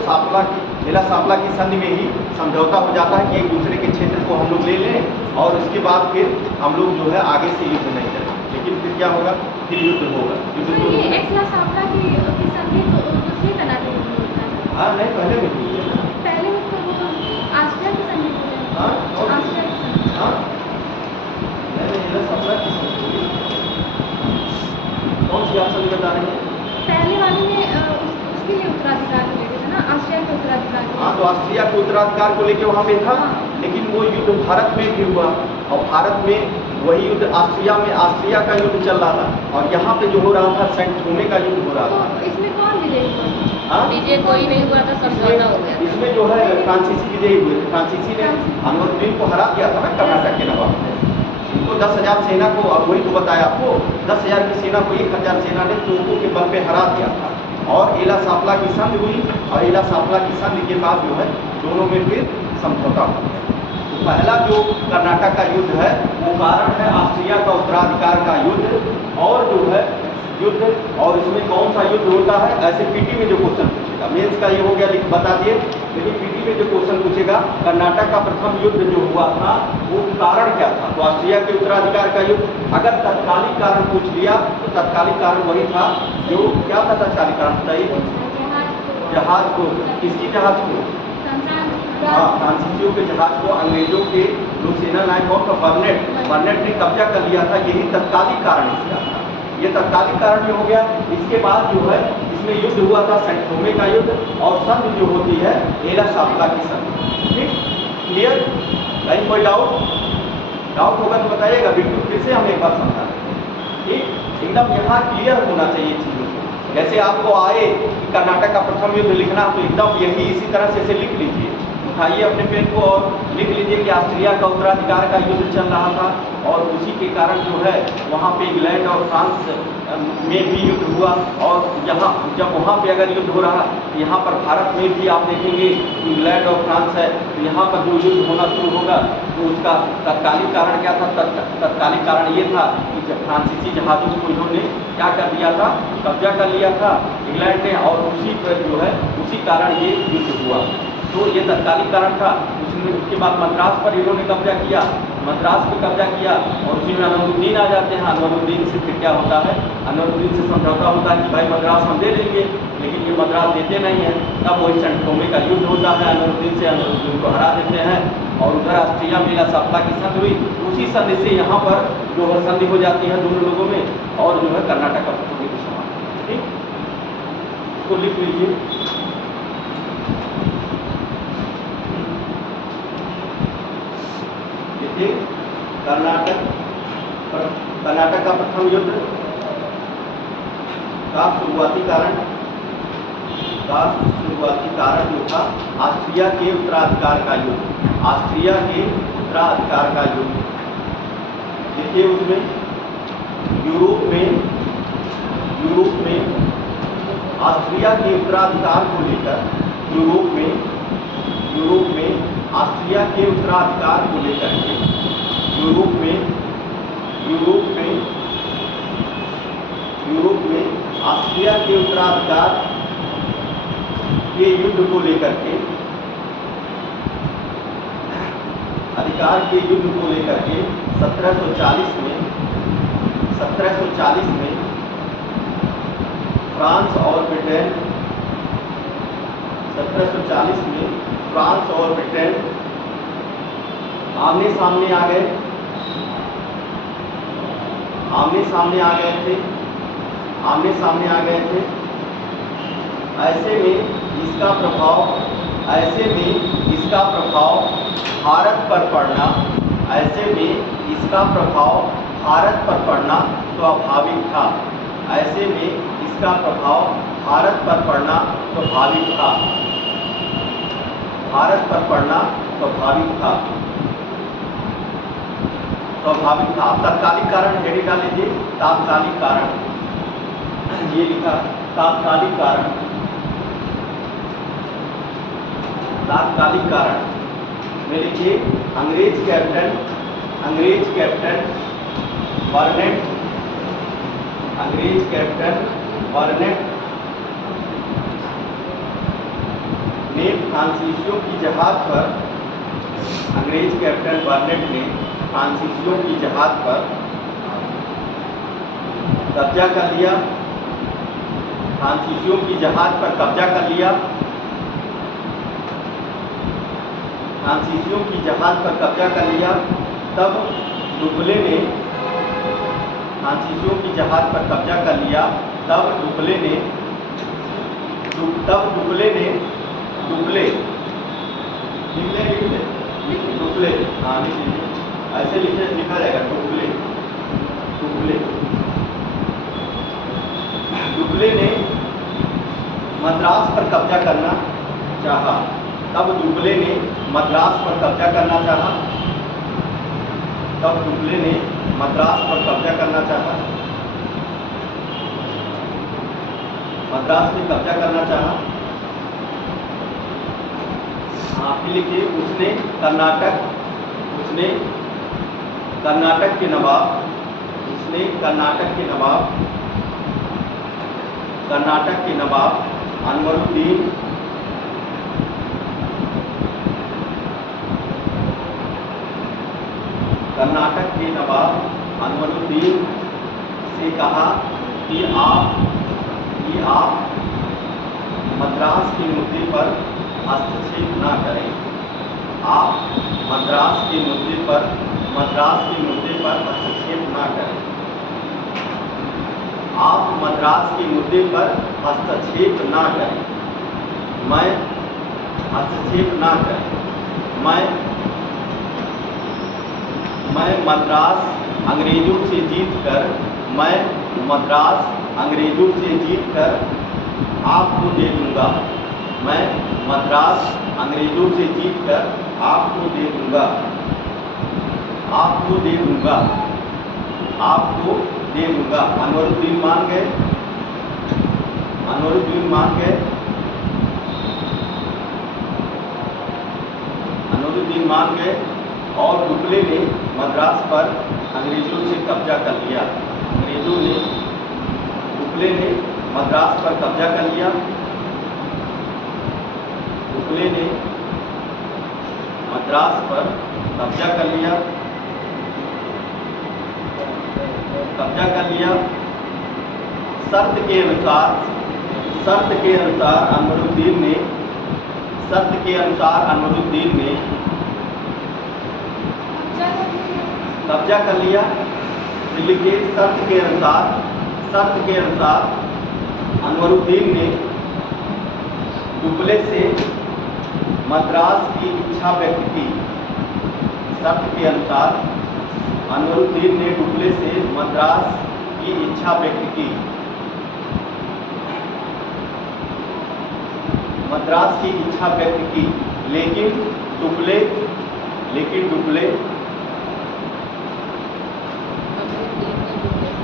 एला सापला की संधि में ही समझौता हो जाता है कि एक दूसरे के क्षेत्र को हम लोग ले लें, और उसके बाद फिर हम लोग जो है आगे से युद्ध नहीं करें। लेकिन फिर क्या होगा? फिर युद्ध होगा। एला सापला की संधि दूसरी बनाते हैं। हाँ, नहीं, पहले में हुई है ना? पहले तो वो ऑस्ट्रिया की संधि होती है। हाँ, ऑस्ट्रिया की संधि। हाँ, नहीं, एला सापला की संधि हुई। कौन सी आप संधि बता रहे हैं? पहले वाले में उसके लिए उत्तराधिकार को लेके था ना, ऑस्ट्रिया के उत्तराधिकार को। हाँ, तो ऑस्ट्रिया के उत्तराधिकार को लेके वहाँ पे था, लेकिन वो युद्ध भारत में भी हुआ, और भारत में वही युद्ध ऑस्ट्रिया का युद्ध चल रहा था, और यहाँ पे जो हो रहा था सेंट थोमे का युद्ध हो रहा था। तो इसमें कौन विजयी हुआ? हाँ, विजय कोई नहीं हुआ था, समझौता हो गया। इसमें जो है फ्रांसीसी विजयी हुए थे। फ्रांसीसी ने अनवरुद्दीन को हरा दिया था ना, कर्नाटक के नवाब ने। इनको 10,000 सेना को, अब वही तो बताया आपको, 10,000 की सेना को 1,000 सेना ने तोपों के बल पे हरा दिया था, और एला सापला की संधि हुई, और एला सापला की संधि के बाद जो है दोनों में फिर समझौता हो गया। तो पहला जो कर्नाटक का युद्ध है वो कारण है ऑस्ट्रिया का उत्तराधिकार का युद्ध, और जो है युद्ध, और इसमें कौन सा युद्ध होता है? ऐसे पीटी में जो क्वेश्चन पूछेगा, मेंस का ये हो गया, लिख बता दिए, लेकिन पीटी में जो क्वेश्चन पूछेगा कर्नाटक का प्रथम युद्ध जो हुआ था वो कारण क्या था? तो ऑस्ट्रिया के उत्तराधिकार का युद्ध। अगर तत्कालिक कारण पूछ लिया तो तत्कालिक कारण वही था, जो क्या था तत्कालिक कारण? बताइए। जहाज को, किसकी जहाज को? हाँ, फ्रांसीसियों के जहाज को अंग्रेजों के जो सेना नायक था बर्नेट ने कब्जा कर लिया था। यही तत्कालिक कारण इसका था, ये तत्कालिक कारण में हो गया। इसके बाद जो है इसमें युद्ध हुआ था सेंट थोमे का युद्ध, और संधि जो होती है एला सापला की संधि। ठीक, क्लियर? कहीं कोई डाउट होगा तो बताइएगा, बिल्कुल फिर से हम एक बार समझा दें। ठीक, एकदम यहाँ क्लियर होना चाहिए चीज़ों को। जैसे आपको आए कि कर्नाटक का प्रथम युद्ध लिखना, तो एकदम यही इसी तरह से इसे लिख लीजिए। उठाइए अपने पेन को और लिख लीजिए कि ऑस्ट्रिया का उत्तराधिकार का युद्ध चल रहा था, और उसी के कारण जो है वहाँ पे इंग्लैंड और फ्रांस में भी युद्ध हुआ। और यहाँ जब वहाँ पे अगर युद्ध हो रहा, यहाँ पर भारत में भी आप देखेंगे इंग्लैंड और फ्रांस है, तो यहाँ पर जो युद्ध होना शुरू होगा तो उसका तत्कालिक कारण क्या था? तत्कालिक कारण ये था कि जब फ्रांसीसी जहाज़ों को इन्होंने क्या कर दिया था? कब्जा कर लिया था इंग्लैंड ने, और उसी पर जो है उसी कारण ये युद्ध हुआ। तो ये तत्कालिक कारण था। उसने उसके बाद मद्रास पर इन्होंने कब्जा किया, मद्रास पर कब्जा किया और उसी में अनवरुद्दीन आ जाते हैं। अनवरुद्दीन से फिर क्या होता है, अनवरुद्दीन से समझौता होता है कि भाई मद्रास हम दे देंगे, लेकिन ये मद्रास देते नहीं हैं। तब वही सेंट का युद्ध होता है अनवरुद्दीन से, अनवरुद्दीन को हरा देते हैं और उधर ऑस्ट्रिया में ला सापला की संधि हुई। उसी संधि से यहाँ पर जो है संधि हो जाती है दोनों लोगों में और जो है कर्नाटक का प्रतिनिधि समाज। ठीक, तो लिख लीजिए। कर्नाटक का प्रथम युद्ध का शुरुआती कारण जो था ऑस्ट्रिया के उत्तराधिकार का युद्ध, ऑस्ट्रिया के उत्तराधिकार का युद्ध। देखिए उसमें यूरोप में ऑस्ट्रिया के उत्तराधिकार को लेकर, यूरोप में ऑस्ट्रिया के उत्तराधिकार को लेकर के यूरोप में ऑस्ट्रिया के उत्तराधिकार के युद्ध को लेकर के, अधिकार के युद्ध को लेकर के 1740 में फ्रांस और ब्रिटेन, 1740 में फ्रांस और ब्रिटेन आमने सामने आ गए थे। ऐसे में इसका प्रभाव भारत पर पड़ना, स्वाभाविक था। ऐसे में इसका प्रभाव भारत पर पड़ना स्वाभाविक था। अब तात्कालिक कारण हेडी डाल लीजिए, तात्कालिक कारण, ये लिखा तात्कालिक कारण में लिखिए अंग्रेज कैप्टन बर्नेट ने फ्रांसीसियों की जहाज पर, अंग्रेज कैप्टन बर्नेट ने फ्रांसीसियों की जहाज पर कब्जा कर लिया, फ्रांसीसियों की जहाज पर कब्जा कर लिया, फ्रांसीसियों की जहाज पर कब्जा कर लिया। तब डुप्ले ने फ्रांसीसियों की जहाज पर कब्जा कर लिया, तब डुप्ले ने हाँ ऐसे लिखा जाएगा डुप्ले ने मद्रास पर कब्जा करना चाहा। तब डुप्ले ने मद्रास पर कब्जा करना चाहा। हाँ फिर लिखिए उसने कर्नाटक के नवाब अनवरुद्दीन से कहा कि आप मद्रास के मुद्दे पर हस्तक्षेप न करें। मद्रास के मुद्दे पर हस्तक्षेप न करें। आप मद्रास के मुद्दे पर हस्तक्षेप न करें। मैं मद्रास अंग्रेजों से जीतकर आपको दे दूंगा। मैं मद्रास अंग्रेजों से जीतकर आपको दे दूंगा। अनवरुद्दीन मान गए और डुप्ले ने मद्रास पर अंग्रेजों से कब्जा कर लिया। डुप्ले ने मद्रास पर कब्जा कर लिया। डुप्ले ने मद्रास पर कब्जा कर लिया। शर्त के अनुसार अनवरुद्दीन ने कब्जा कर लिया। दिल्ली के शर्त के अनुसार अनवरुद्दीन ने डुप्ले से मद्रास की इच्छा व्यक्त की। शर्त के अनुसार अनवरुद्दीन ने डुप्ले से मद्रास की इच्छा व्यक्त की।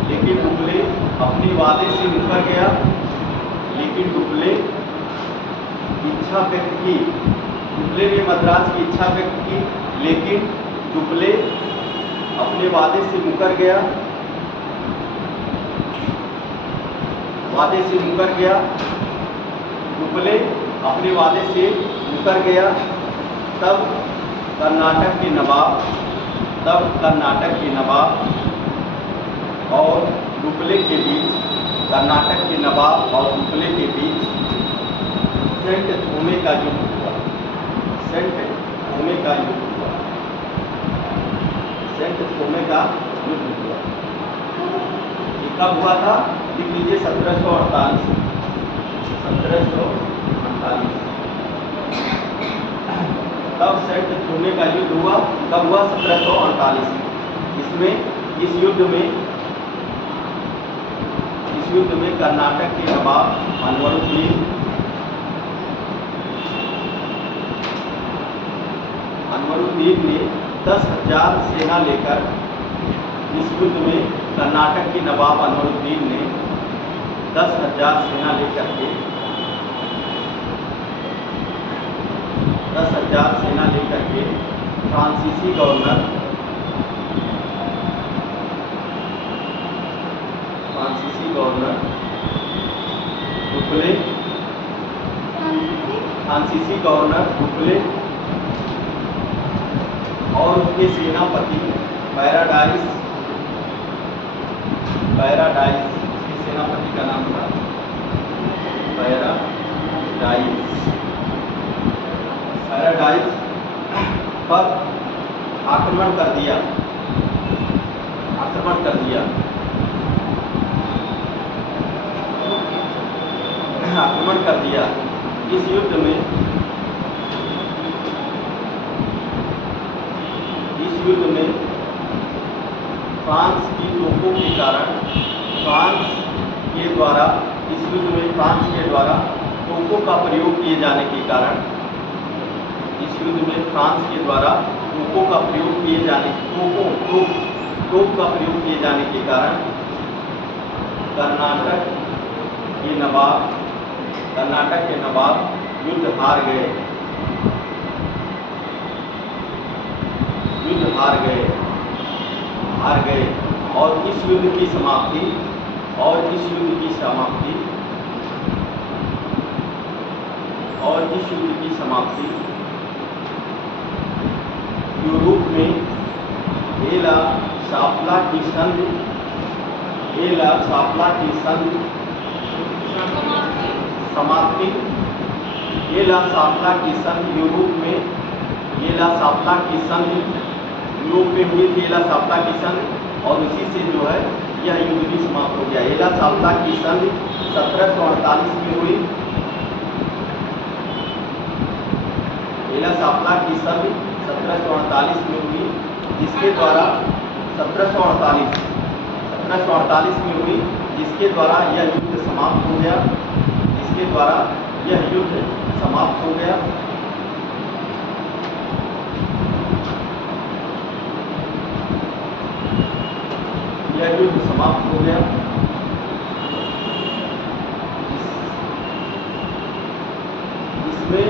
लेकिन डुप्ले अपने वादे से मुकर गया। डुप्ले ने मद्रास की इच्छा व्यक्त की, लेकिन डुप्ले अपने वादे से मुकर गया। डुप्ले अपने वादे से मुकर गया। तब कर्नाटक के नवाब और डुप्ले के बीच सेंट थोमे का युद्ध हुआ। ये कब हुआ था? लिख लीजिए 1748। तब सेंट थोमे का युद्ध हुआ। कब हुआ? 1748। इस युद्ध में कर्नाटक के नवाब अनवरुद्दीन ने 10,000 सेना लेकर कर्नाटक के नवाब अनवरुद्दीन ने 10,000 सेना लेकर के फ्रांसीसी गवर्नर डुप्ले और उसके सेनापति पैराडाइस, उसके सेनापति का नाम था पैराडाइस पर आक्रमण कर दिया। इस युद्ध में फ्रांस की तोपों के कारण फ्रांस के द्वारा तोपों का प्रयोग किए जाने के कारण कर्नाटक के नवाब युद्ध हार गए और इस युद्ध की समाप्ति यूरोप में एला सापला की संधि यूरोप में हुई थी। एला सापला की संधि और उसी से जो है यह युद्ध भी समाप्त हो गया। एला सापला की संधि 1748 में हुई। जिसके द्वारा 1748 में हुई, जिसके द्वारा यह युद्ध समाप्त हो गया। इसमें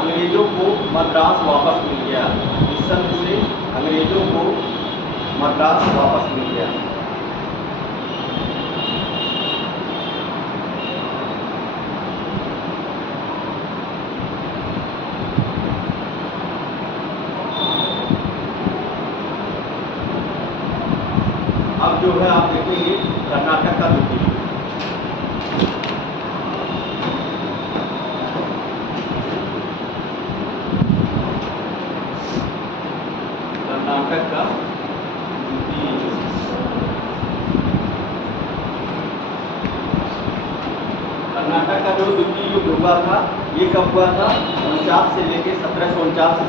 अंग्रेजों को मद्रास वापस मिल गया। इस संधि से अंग्रेजों को मद्रास वापस मिल गया। अब जो है आप देखेंगे कर्नाटक का द्वितीय युद्ध। कर्नाटक का द्वितीय युद्ध। कर्नाटक का जो द्वितीय युद्ध हुआ था ये कब हुआ था? 49 से लेके 1749 से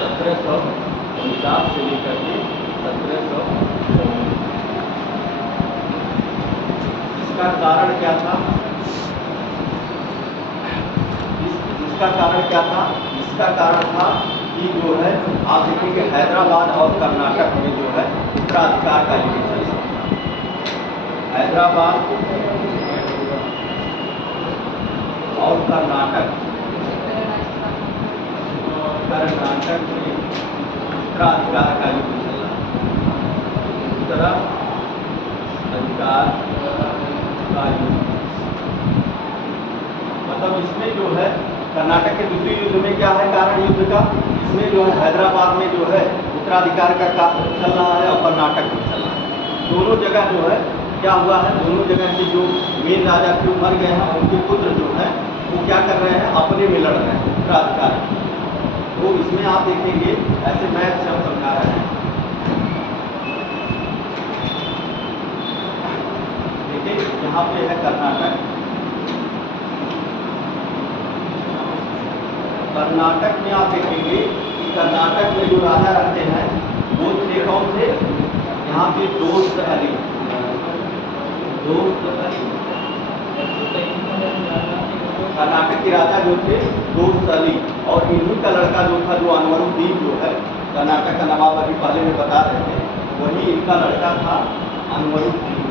1749 से लेकर के 1700। इसका कारण क्या था? इसका कारण क्या था? इसका कारण था कि जो है आप देखेंगे हैदराबाद और कर्नाटक में जो है उत्तराधिकार का युद्ध चल रहा था। हैदराबाद और कर्नाटक में उत्तराधिकार का युद्ध चल रहा है। उत्तराधिकार का युद्ध मतलब इसमें जो है कर्नाटक के द्वितीय युद्ध में क्या है कारण युद्ध का? इसमें जो है हैदराबाद में जो है उत्तराधिकार का चल रहा है और कर्नाटक में चल रहा है। दोनों जगह जो है क्या हुआ है? दोनों जगह के जो मेन राजा थे मर गए हैं, उनके पुत्र जो है वो क्या कर रहे हैं? अपने में लड़ रहे हैं उत्तराधिकार। तो इसमें आप देखेंगे ऐसे मैच से हम समझा रहे हैं। देखिए यहाँ पे है कर्नाटक। कर्नाटक में आप देखेंगे कि कर्नाटक में जो राजा रहते हैं वो थे कौन थे? यहाँ पे दोस्त अली। कर्नाटक के राजा जो थे दोस्त अली और इन्हीं का लड़का जो था जो अनवरुद्दीन जो है कर्नाटक का नवाब अभी पहले में बता रहे थे, वही इनका लड़का था अनवरुद्दीन।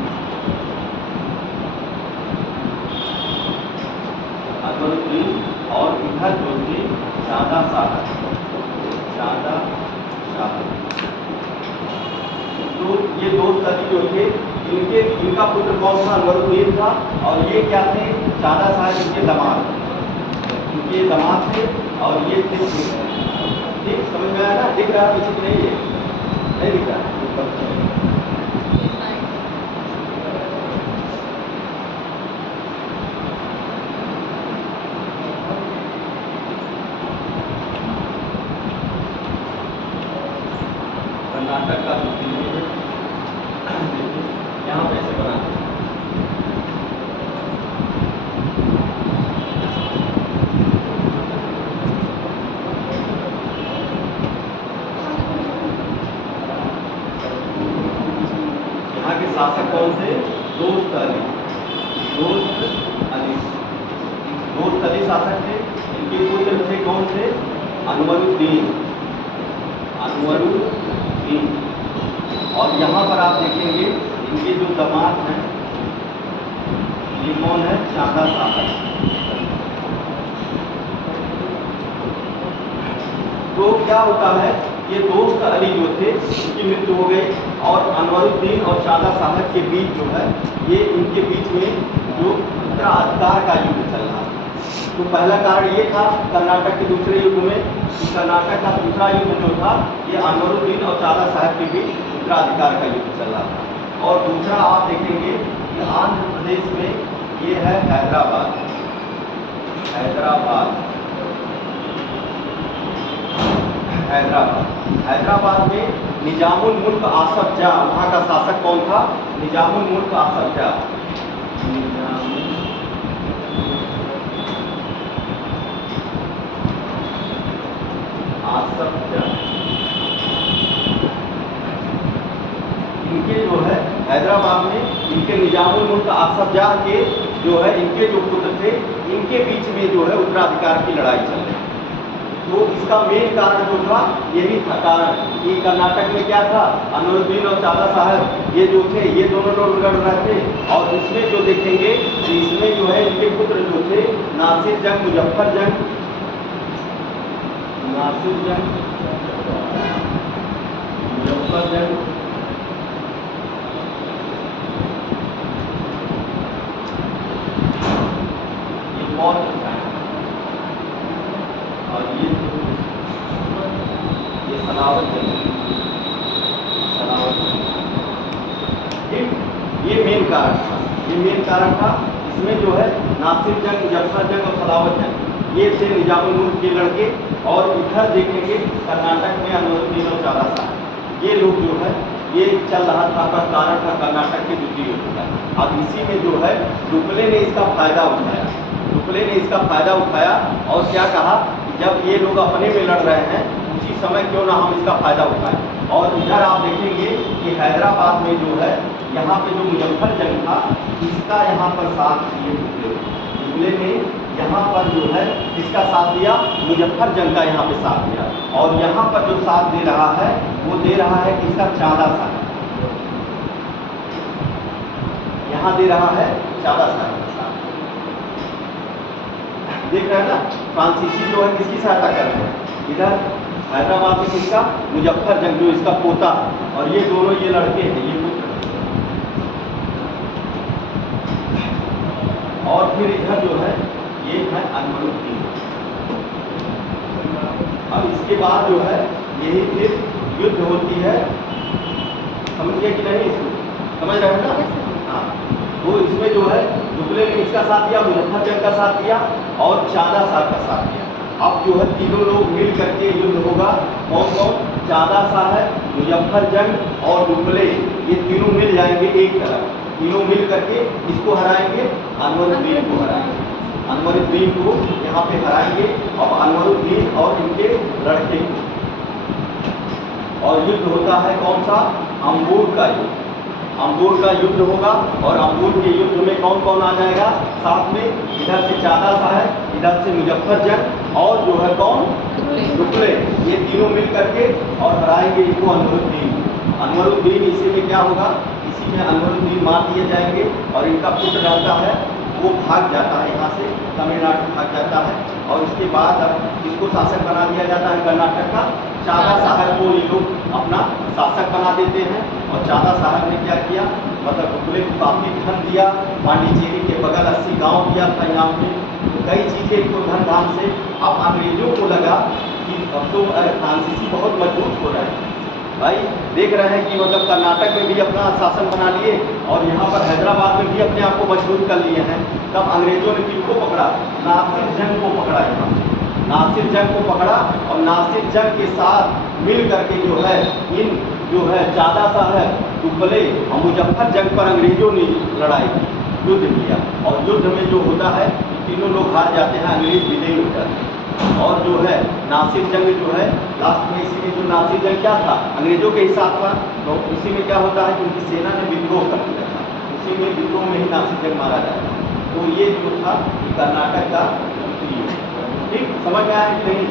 और इधर जो थे शादा शाह। तो ये दोस्त अली जो थे इनका पुत्र कौन था? अनवरुद्दीन था। और ये क्या थे? शादा शाह इनके दामाद थे और ये थे। ठीक समझ में आया ना? दिख रहा है पीछे नहीं है? नहीं दिख रहा है? कर्नाटक का द्वितीय युद्ध यहाँ पे ऐसे बना है। यहाँ के शासक कौन थे? दोस्त अली शासक थे। इनके पुत्र थे कौन थे? अनवरुद्दीन। और यहाँ पर आप देखेंगे इनके जो दामाद हैं ये कौन है? शादा शाह। तो क्या होता है? ये दोस्त अली जो थे उनकी मृत्यु हो गई और अनवरुद्दीन और शादा शाह के बीच जो है ये इनके बीच में जो उत्तराधिकार का युद्ध चल रहा था। तो पहला कारण ये था कर्नाटक के दूसरे युद्ध में कि कर्नाटक का दूसरा युद्ध जो था ये अनवरुद्दीन और शादा शाह के बीच उत्तराधिकार का युद्ध चल रहा था। और दूसरा आप देखेंगे कि आंध्र प्रदेश में ये है हैदराबाद। हैदराबाद में निजामुल मुल्क आसफ जाह वहाँ का शासक कौन था? निजामुल मुल्क आसफ जाह। इनके जो है हैदराबाद में इनके निजामुल मुल्क आसफ जाह के जो है इनके जो पुत्र थे इनके बीच में जो है उत्तराधिकार की लड़ाई चल रही। तो इसका मेन कारण जो था यही था कारण कि कर्नाटक में क्या था? अनवरुद्दीन और शादा शाह ये जो थे ये दोनों लोग लड़ रहे थे। और इसमें जो देखेंगे कि इसमें जो है इनके पुत्र जो थे नासिर जंग, मुजफ्फर जंग, ये बहुत अच्छा है। और ये सलावत जंग। कारण था, इसमें जो है नासिर जंग, मुजफ्फर जंग और सलावत जंग, ये थे निजामुल मुल्क के लड़के। और इधर देखेंगे कर्नाटक में अनवरुद्दीन और चारा साहब, ये लोग जो है ये चल रहा था का कारण था कर्नाटक के द्वितीय युद्ध का। अब इसी में जो है डुप्ले ने इसका फायदा उठाया, डुप्ले ने इसका फायदा उठाया और क्या कहा, जब ये लोग अपने में लड़ रहे हैं उसी समय क्यों ना हम इसका फायदा उठाएं। और इधर आप देखेंगे कि हैदराबाद में जो है यहाँ पे जो मुजफ्फर जंग था इसका यहाँ पर साथ दिए डुप्ले ने, यहाँ पर जो है इसका साथ दिया, मुजफ्फर जंग का यहाँ पे साथ दिया। और यहाँ पर जो साथ दे रहा है वो दे रहा है किसका, चांदा साहब, यहाँ दे रहा है चांदा साहब का साथ। देख रहे हैं ना, फ्रांसीसी जो है किसकी सहायता कर रहे हैं, इधर हैदराबाद में किसका, मुजफ्फर जंग जो इसका पोता, और ये दोनों ये लड़के हैं, ये पुत्र। और फिर इधर जो है ये है अनवरुद्दीन। अब इसके बाद जो है यही फिर युद्ध होती है, समझ गए कि नहीं, इसको समझ रहे हैं ना। हाँ, तो इसमें जो है डुप्ले ने इसका साथ दिया, मुजफ्फर जंग का साथ दिया और चांदा साहब का साथ दिया। अब जो है तीनों लोग मिल करके युद्ध होगा, कौन कौन, चांदा साहब, मुजफ्फर जंग और डुप्ले, ये तीनों मिल जाएंगे एक तरफ, तीनों मिल करके इसको हराएंगे, अनवरुद्दीन को हराएंगे, अनवरुद्दीन को यहाँ पे हराएंगे। अब अनवरुद्दीन और इनके लड़के को, और युद्ध होता है कौन सा, अंबूर का युद्ध, अंबूर का युद्ध होगा। और अंबूर के युद्ध में कौन कौन आ जाएगा साथ में, इधर से चांदा साहब, इधर से मुजफ्फर जंग और जो है कौन, डुप्ले, ये तीनों मिल करके और हराएंगे इनको अनवरुद्दीन। अनवरुद्दीन इसी में क्या होगा, इसी में अनवरुद्दीन मार दिए जाएंगे और इनका पुत्र रहता है वो भाग जाता है, यहाँ से तमिलनाडु भाग जाता है। और इसके बाद अब इसको शासक बना दिया जाता है कर्नाटक का, चांदा साहब को ये लोग अपना शासक बना देते हैं। और चांदा साहब ने क्या किया, मतलब डुप्ले को काफ़ी धन दिया, पांडिचेरी के बगल 80 गांव दिया था यहाँ पे, तो कई चीज़ें इनको धन धान से। अब अंग्रेजों को लगा कि अब तो फ्रांसीसी बहुत मजबूत हो रहे हैं भाई, देख रहे हैं कि मतलब कर्नाटक में भी अपना शासन बना लिए और यहाँ पर हैदराबाद में भी अपने आप को मजबूत कर लिए हैं। तब अंग्रेजों ने किनको पकड़ा, नासिर जंग को पकड़ा, यहाँ नासिर जंग को पकड़ा और नासिर जंग के साथ मिल करके जो है इन जो है चांदा साहब, डुप्ले और मुजफ्फर जंग पर अंग्रेजों ने लड़ाई की, युद्ध किया। और युद्ध में जो होता है तीनों लोग हार जाते हैं, अंग्रेज विजयी हो जाते हैं। और जो है नासिर जंग जो है लास्ट में, इसी में जो नासिर जंग क्या था, अंग्रेजों के हिसाब था, तो इसी में क्या होता है कि उनकी सेना ने विद्रोह कर दिया था, उसी में विद्रोह में ही नासिर जंग मारा जाता है। तो ये जो था कर्नाटक का, ठीक समझ में आया कि नहीं,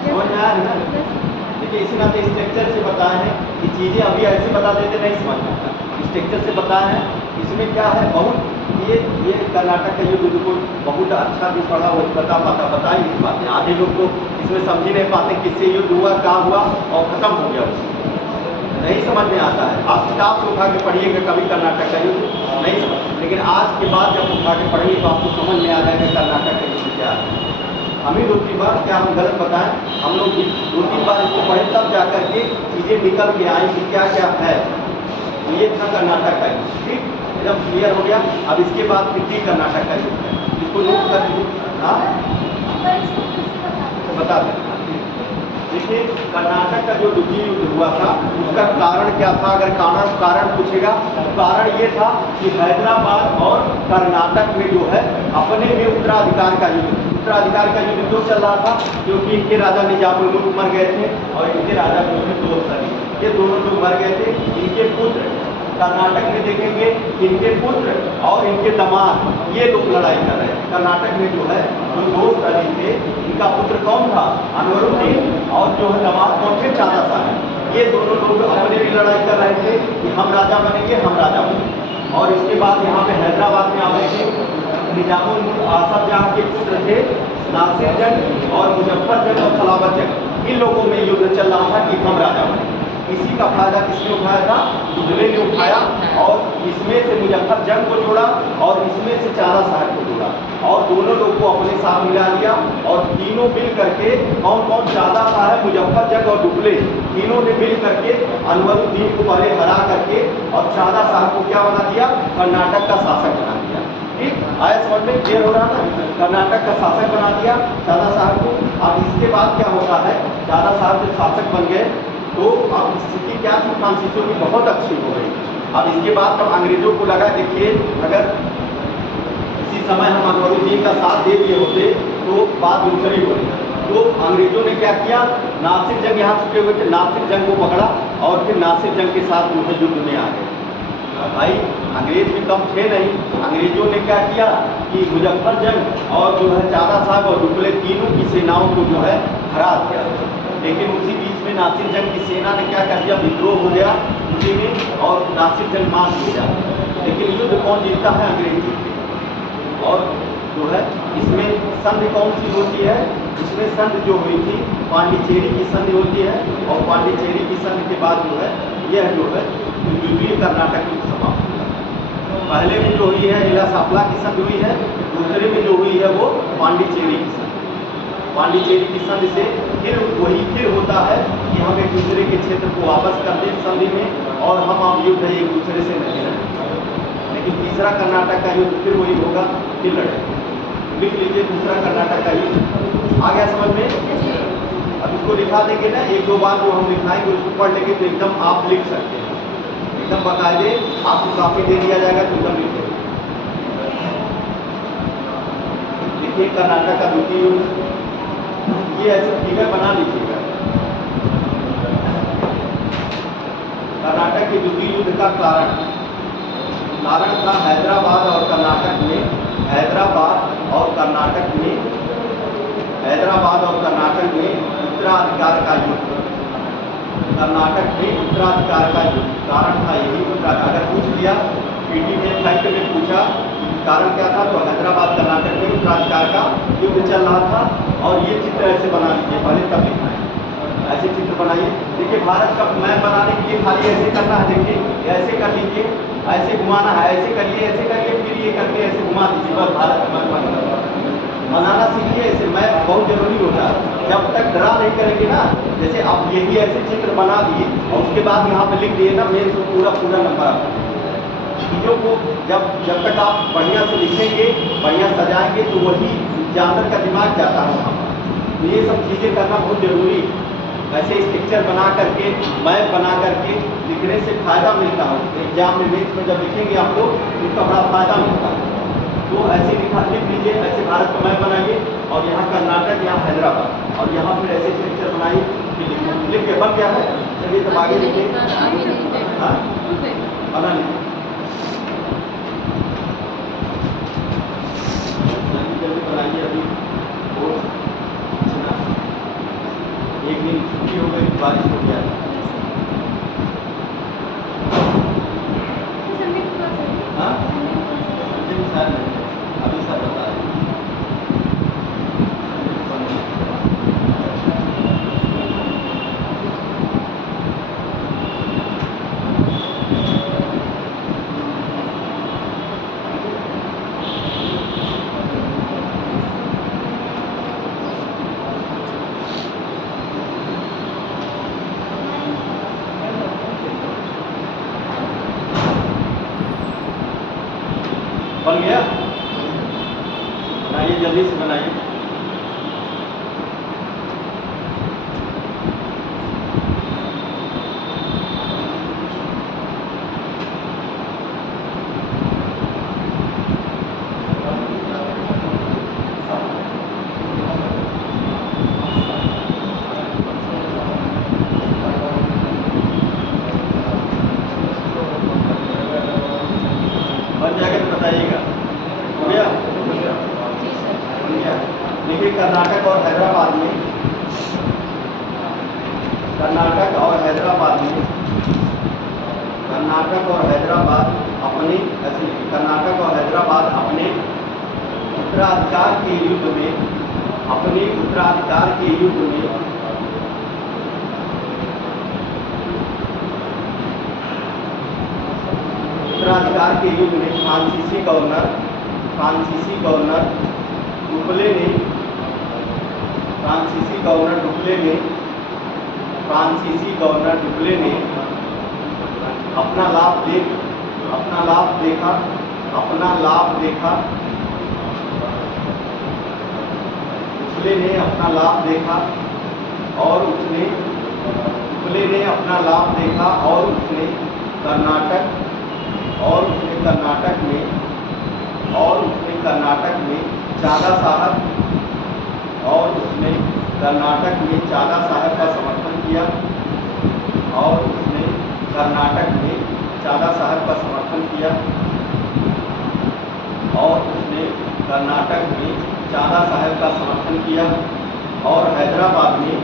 समझ में आया है ना। देखिए इसी नाते स्ट्रक्चर से बताए हैं कि चीज़ें अभी ऐसे बता देते नहीं समझ में आता, स्ट्रक्चर से बताए हैं। इसमें क्या है, बहुत ये कर्नाटक का युद्ध को बहुत अच्छा भी पढ़ा वो बता पाता, बताई इस बातें। आधे लोग तो इसमें समझ ही नहीं पाते किससे युद्ध हुआ, कहाँ हुआ और ख़त्म हो गया, नहीं समझ में आता है। आप किताब से उठा के पढ़िएगा कभी कर्नाटक का युद्ध नहीं समझ, लेकिन आज के बाद जब उठा के पढ़ेंगे तो आपको समझ में आ जाएगा कर्नाटक का युद्ध क्या है। हम ही 2-3 बार, क्या हम गलत बताएं, हम लोग 2-3 बार इसको पढ़े तब जा करके चीज़ें निकल के आई कि क्या क्या है। तो ये था कर्नाटक का युद्ध, ठीक एकदम क्लियर हो गया। अब इसके बाद फिर कर्नाटक का युद्ध है, इसको नोट कर लीजिए। हाँ बता दें, देखिए कर्नाटक का जो द्वितीय युद्ध हुआ था उसका कारण क्या था, अगर कारण पूछेगा तो कारण ये था कि हैदराबाद और कर्नाटक में जो है अपने में उत्तराधिकार का युद्ध, उत्तराधिकार का युद्ध क्यों चल रहा था, क्योंकि इनके राजा निजामुल मुल्क मर गए थे और इनके राजा जो थे दोस्त अली, ये दोनों लोग मर गए थे। इनके पुत्र कर्नाटक में देखेंगे, इनके पुत्र और इनके दामाद ये लोग लड़ाई कर रहे हैं। कर्नाटक में जो है जो दोस्त अली थे, इनका पुत्र कौन था, अनवरुद्दीन, और जो है दामाद कौन थे, चांदा साहब। ये दोनों लोग अपने भी लड़ाई कर रहे थे कि हम राजा बनेंगे, हम राजा बनेंगे। और इसके बाद यहाँ पे हैदराबाद में आएंगे निजामुल मुल्क आसफ जहाँ के पुत्र थे नासिर जंग और मुजफ्फर जंग और सलावत जंग, इन लोगों में युद्ध चल रहा था कि हम राजा बनेंगे। इसी का फायदा किसने उठाया था? दुगले ने उठाया, और इसमें से मुजफ्फरजंग को जोड़ा और इसमें से चारा साहब को जोड़ा और दोनों लोग को अपने साथ मिला लिया, और तीनों मिल करके कौन कौन, चारा साहब, मुजफ्फरजंग और दुगले, तीनों ने मिल करके अनवरुद्दीन को पहले हरा करके और चारा साहब को क्या बना दिया? कर्नाटक का शासक बना दिया। ठीक, आया समझ में? क्लियर हो रहा था? कर्नाटक का शासक बना दिया चारा साहब को। अब इसके बाद क्या होता है, चारा साहब जब शासक बन गए तो अब स्थिति क्या थी फ्रांसीसियों की? बहुत अच्छी हो गई। अब इसके बाद तब अंग्रेजों को लगा, देखिए अगर इसी समय हम अकबरुद्दीन का साथ दे दिए होते तो बात दूसरी होती। तो अंग्रेजों ने क्या किया, नासिर जंग यहाँ छुटे हुए थे, नासिर जंग को पकड़ा और फिर नासिर जंग के साथ जो है युद्ध में आ गए। भाई अंग्रेज भी कम थे नहीं, अंग्रेजों ने क्या किया कि मुजफ्फरजंग और जो है चारा साहब और दुगले तीनों की सेनाओं को जो है हरा दिया। लेकिन उसी बीच में नासिर जंग की सेना ने क्या कर दिया, विद्रोह हो गया उसी में, और नासिर जंग मार दिया। लेकिन युद्ध कौन जीतता है? अंग्रेज जीतते हैं। और जो है इसमें संधि कौन सी होती है? इसमें संधि जो हुई थी पांडिचेरी की संधि होती है, और पांडिचेरी की संधि के बाद जो है यह जो है द्वितीय कर्नाटक युद्ध समाप्त हुआ। पहले में जो हुई है लीला सापला की संधि हुई है, दूसरे में जो हुई है वो पांडिचेरी की संधि। पांडिचेरी की संधि से फिर वही फिर होता है कि हम एक दूसरे के क्षेत्र को वापस कर दें संधि में, और हम अब युद्ध एक दूसरे से नहीं लड़ेंगे। लेकिन तीसरा कर्नाटक का युद्ध फिर वही होगा, फिर लड़ेंगे। लिख लीजिए दूसरा कर्नाटक का युद्ध। आ गया समझ में? अब इसको लिखा देंगे ना, एक दो बार जो हम लिखाएंगे उसको पढ़ लेंगे तो एकदम आप लिख सकते हैं, एकदम बाकायदे आपको काफी दे दिया जाएगा तो एकदम लिख देंगे। देखिए कर्नाटक का द्वितीय युद्ध, ये ऐसे फिगर बना लीजिएगा। कर्नाटक के द्वितीय युद्ध का कारण था हैदराबाद और कर्नाटक में, हैदराबाद और कर्नाटक में उत्तराधिकार का युद्ध। कर्नाटक में उत्तराधिकार का युद्ध कारण था यही। अगर पूछ लिया पीटी में फैक्ट में पूछा कारण क्या था, तो हैदराबाद कर्नाटक में उत्तराधिकार का युद्ध चल रहा था। और ये चित्र ऐसे बना लीजिए, पहले तब लिखना है, ऐसे चित्र बनाइए। देखिए भारत का मैप बनाने के लिए खाली ऐसे करना है, देखिए ऐसे कर लीजिए, ऐसे घुमाना है, ऐसे करिए, फिर ये करके ऐसे घुमा दीजिए, बस भारत का मैप बनाना सीखिए। ऐसे मैप बहुत जरूरी होता है। जब तक ड्रा नहीं करेंगे ना, जैसे आप यही ऐसे चित्र बना दिए और उसके बाद यहाँ पे लिख दिए ना मेन, तो पूरा नंबर आपका। चीज़ों को जब तक आप बढ़िया से लिखेंगे, बढ़िया सजाएंगे, तो वही जानवर का दिमाग जाता है वहाँ पर। तो ये सब चीज़ें करना बहुत जरूरी है। ऐसे स्ट्रक्चर बना करके, मैप बना करके लिखने से फ़ायदा मिलता है। एग्जाम में मेंस में जब लिखेंगे आप लोग तो इसका बड़ा फ़ायदा मिलता है। तो ऐसे लिख लीजिए, ऐसे भारत का मैप बनाइए, और यहाँ कर्नाटक, यहाँ हैदराबाद, और यहाँ फिर ऐसे स्ट्रक्चर बनाइए, लिख के बन गया है। चलिए तब आगे लिखिए। हाँ बना लीजिए, जल्दी बनाइए। अभी एक दिन छुट्टी हो गई, बारिश हो गया। हाँ सर अभी सर बता रहे हैं। बन गया? बनाइए, जल्दी से बनाइए। बन जाएगा तो बताइएगा। हो गया? बन गया। देखिए कर्नाटक और हैदराबाद में, कर्नाटक और हैदराबाद अपने उत्तराधिकार के युद्ध में उत्तराधिकार के युद्ध में फ्रांसीसी गवर्नर डुप्ले ने अपना लाभ देखा और उसने कर्नाटक में चादा साहब का समर्थन किया और उसने कर्नाटक में चादा साहब का समर्थन किया और हैदराबाद में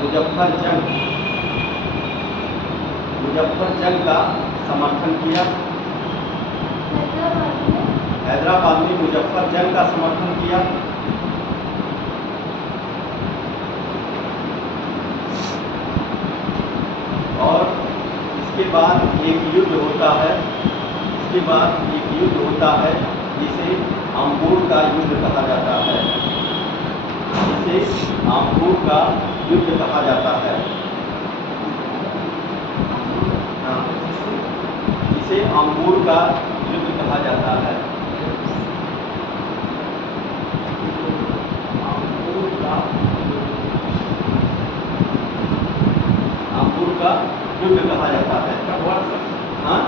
मुजफ्फर जंग का समर्थन किया। और इसके बाद एक युद्ध होता है जिसे आम्बूर का युद्ध कहा जाता है। हाँ?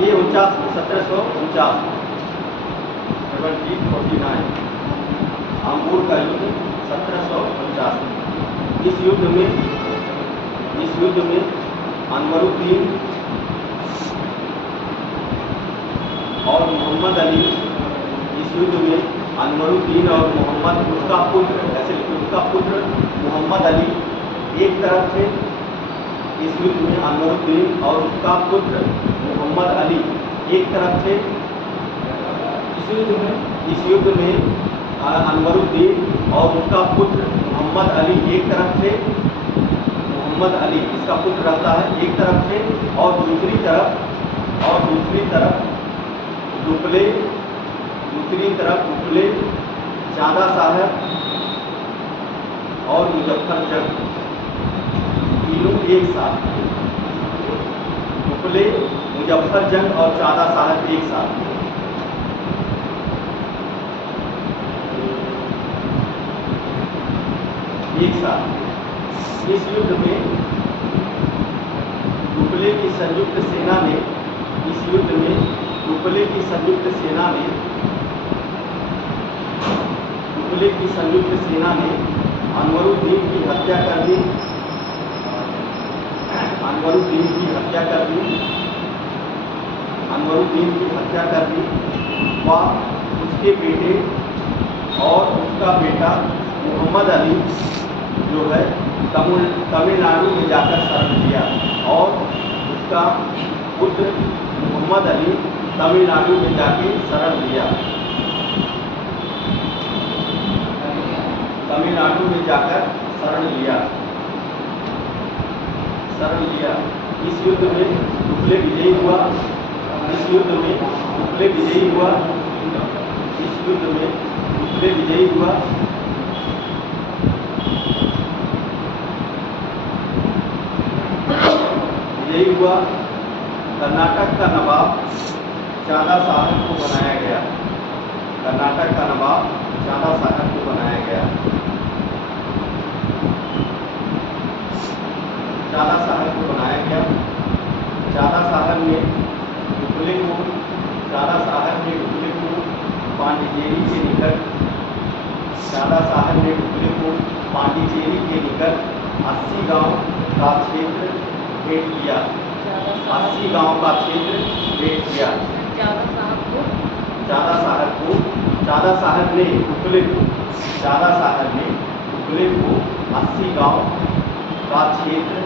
ये 1749 आम्बूर का युद्ध 1749। इस युद्ध में अनवरुद्दीन और मोहम्मद अली उसका पुत्र मोहम्मद अली एक तरफ थे। इस युद्ध में अनवरुद्दीन और उसका पुत्र मोहम्मद अली एक तरफ थे। इस युद्ध में अनवरुद्दीन और उसका पुत्र मोहम्मद अली एक तरफ थे। मोहम्मद अली इसका पुत्र रहता है एक तरफ थे और दूसरी तरफ डुप्ले, चादा साहब और मुजफ्फर जंग तीनों एक साथ। डुप्ले, मुजफ्फर जंग और चादा साहब एक साथ। इस युद्ध में डुप्ले की संयुक्त सेना ने अनवरुद्दीन की हत्या कर दी। वह उसके बेटे और उसका बेटा मोहम्मद अली जो है तमिलनाडु में जाकर शरण लिया और उसका पुत्र मोहम्मद अली तमिलनाडु में जाके शरण लिया। इस युद्ध में डुप्ले विजयी हुआ। कर्नाटक का नवाब चादा साहब को बनाया गया। चादा साहब ने डुप्ले को पांडिचेरी के निकट 80 गांव का क्षेत्र भेंट किया। चादा साहब ने डुप्ले को 80 गांव का क्षेत्र